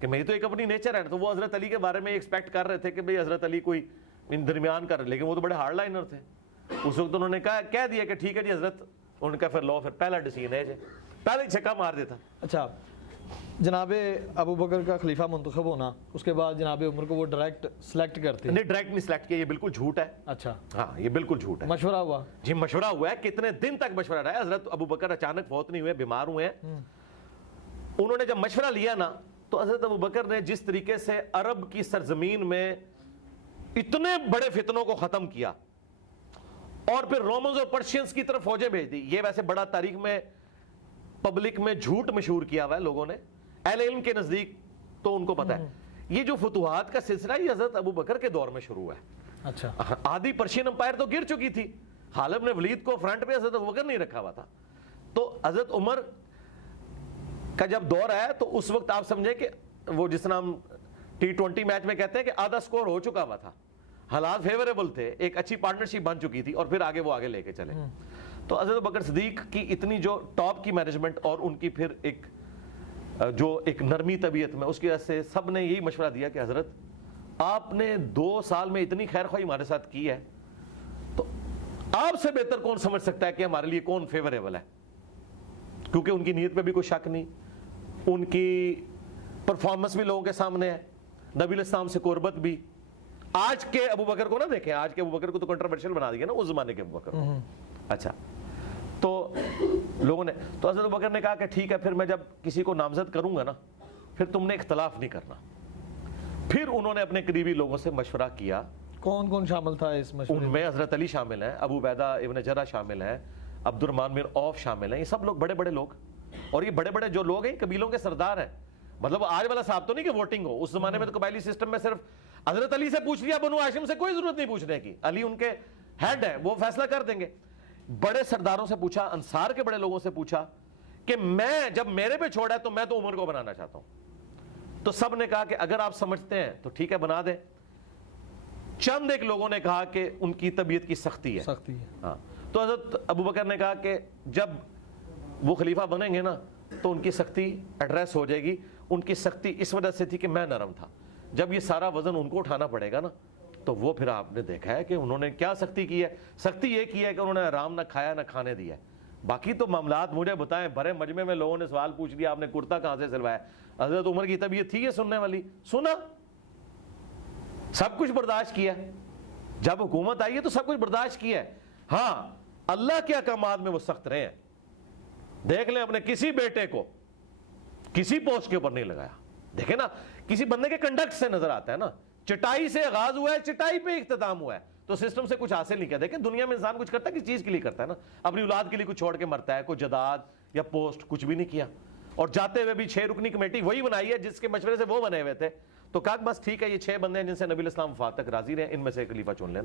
کہ میری تو ایک اپنی نیچر ہے. تو وہ حضرت علی کے بارے میں ایکسپیکٹ کر رہے تھے کہ بھئی حضرت علی کوئی ان درمیان کر رہے، لیکن وہ تو بڑے ہارڈ لائنر تھے. اس وقت انہوں نے کہہ دیا کہ ٹھیک ہے جی حضرت، ان کا پھر لو پھر پہلا ڈیسیژن ہے جی، پہلے ہی چھکا مار دیتا. اچھا، جناب ابو بکر کا خلیفہ منتخب ہونا، اس کے بعد جناب عمر کو وہ ڈائریکٹ سلیکٹ کرتے ہیں؟ نہیں، ڈائریکٹ نہیں سلیکٹ کیا، یہ بالکل جھوٹ ہے. اچھا، ہاں یہ بالکل جھوٹ ہے. مشورہ ہوا جی، مشورہ ہوا ہے. کتنے دن تک مشورہ رہا ہے. حضرت ابو بکر اچانک فوت نہیں ہوئے، بیمار ہوئے ہیں. انہوں نے جب مشورہ لیا نا تو حضرت ابو بکر نے جس طریقے سے عرب کی سرزمین میں اتنے بڑے فتنوں کو ختم کیا اور پھر رومنز اور پرشینز کی طرف فوجیں بھیج دی. یہ ویسے بڑا تاریخ میں پبلک میں جھوٹ مشہور کیا ہوا ہے لوگوں نے، اہل علم کے نزدیک تو ان کو پتا ہے. یہ جو فتوحات کا سلسلہ یہ حضرت ابو بکر کے دور میں شروع ہوا ہے. اچھا، آدھی پرشین امپائر تو گر چکی تھی، خالد نے ولید کو فرنٹ پہ، حضرت ابو بکر نہیں رکھا ہوا تھا. تو حضرت عمر کا جب دور آیا تو اس وقت آپ سمجھے کہ وہ جس طرح ہم T20 میچ میں کہتے ہیں کہ آدھا سکور ہو چکا ہوا تھا، حالات فیوریبل تھے، ایک اچھی پارٹنرشپ بن چکی تھی اور پھر آگے وہ آگے لے کے چلے. تو حضرت بکر صدیق کی اتنی جو ٹاپ کی مینجمنٹ اور ان کی پھر ایک جو ایک نرمی طبیعت میں، اس کی وجہ سے سب نے یہی مشورہ دیا کہ حضرت آپ نے 2 سال میں اتنی خیر خواہی ہمارے ساتھ کی ہے، تو آپ سے بہتر کون سمجھ سکتا ہے کہ ہمارے لیے کون فیوریبل ہے؟ کیونکہ ان کی نیت پہ بھی کوئی شک نہیں، ان کی پرفارمنس بھی لوگوں کے سامنے ہے، نبی علیہ السلام سے قربت بھی۔ آج کے ابو بکر کو نہ دیکھیں، آج کے ابو بکر کو تو کنٹروورشل بنا دیا نا اس زمانے کے ابو بکر کو۔ اچھا، تو لوگوں نے، تو حضرت ابو بکر نے کہا کہ ٹھیک ہے، پھر میں جب کسی کو نامزد کروں گا نا، پھر تم نے اختلاف نہیں کرنا۔ پھر انہوں نے اپنے قریبی لوگوں سے مشورہ کیا۔ کون کون شامل تھا اس مشورے ان میں حضرت علی شامل ہیں، ابو عبیدہ ابن جرح شامل ہیں، عبد الرحمن بن عوف شامل ہیں، یہ سب لوگ بڑے بڑے لوگ، اور یہ بڑے بڑے جو لوگ ہیں قبیلوں کے سردار ہیں۔ مطلب آج والا صاحب تو نہیں کہ ووٹنگ ہو، اس زمانے میں تو قبائلی سسٹم میں صرف حضرت علی سے پوچھ لیا، بنو ہاشم سے کوئی ضرورت نہیں پوچھنے کی، علی ان کے ہیڈ ہیں، وہ فیصلہ کر دیں گے۔ بڑے سرداروں سے پوچھا، انصار کے بڑے لوگوں سے پوچھا کہ میں جب میرے پہ چھوڑا ہے تو میں تو عمر کو بنانا چاہتا ہوں۔ تو سب نے کہا کہ اگر آپ سمجھتے ہیں تو ٹھیک ہے بنا دیں۔ چند ایک لوگوں نے کہا کہ ان کی طبیعت کی سختی ہے، ہاں، تو حضرت ابو بکر نے کہا کہ جب وہ خلیفہ بنیں گے نا تو ان کی سختی ایڈریس ہو جائے گی۔ ان کی سختی اس وجہ سے تھی کہ میں نرم تھا، جب یہ سارا وزن ان کو اٹھانا پڑے گا نا، تو وہ پھر آپ نے دیکھا ہے کہ انہوں نے کیا سختی کی ہے۔ سختی یہ کی ہے کہ انہوں نے آرام نہ کھایا نہ کھانے دیا ہے۔ باقی تو معاملات مجھے بتائیں، بھرے مجمع میں لوگوں نے سوال پوچھ لیا آپ نے کرتا کہاں سے سلوایا، حضرت عمر کی طبیعت تھی یہ سننے والی، سنا، سب کچھ برداشت کیا۔ جب حکومت آئی ہے تو سب کچھ برداشت کیا ہے۔ ہاں، اللہ کے احکامات میں وہ سخت رہے ہیں۔ دیکھ لیں اپنے کسی بیٹے کو کسی پوسٹ کے اوپر نہیں لگایا۔ دیکھیں نا، کسی بندے کے کنڈکٹ سے نظر آتا ہے نا، چٹائی سے آغاز ہوا ہے، چٹائی پہ اختتام ہوا ہے، تو سسٹم سے کچھ حاصل نہیں کیا۔ دیکھیں دنیا میں انسان کچھ کرتا ہے، کس چیز کے لیے کرتا ہے نا، اپنی اولاد کے لیے کچھ چھوڑ کے مرتا ہے، کوئی جداد یا پوسٹ کچھ بھی نہیں کیا۔ اور جاتے ہوئے بھی 6 رکنی کمیٹی وہی بنائی ہے جس کے مشورے سے وہ بنے ہوئے تھے۔ تو کہا بس ٹھیک ہے، یہ 6 بندے ہیں جن سے نبی علیہ السلام وفات تک راضی رہے، ان میں سے ایک خلیفہ چن لیں۔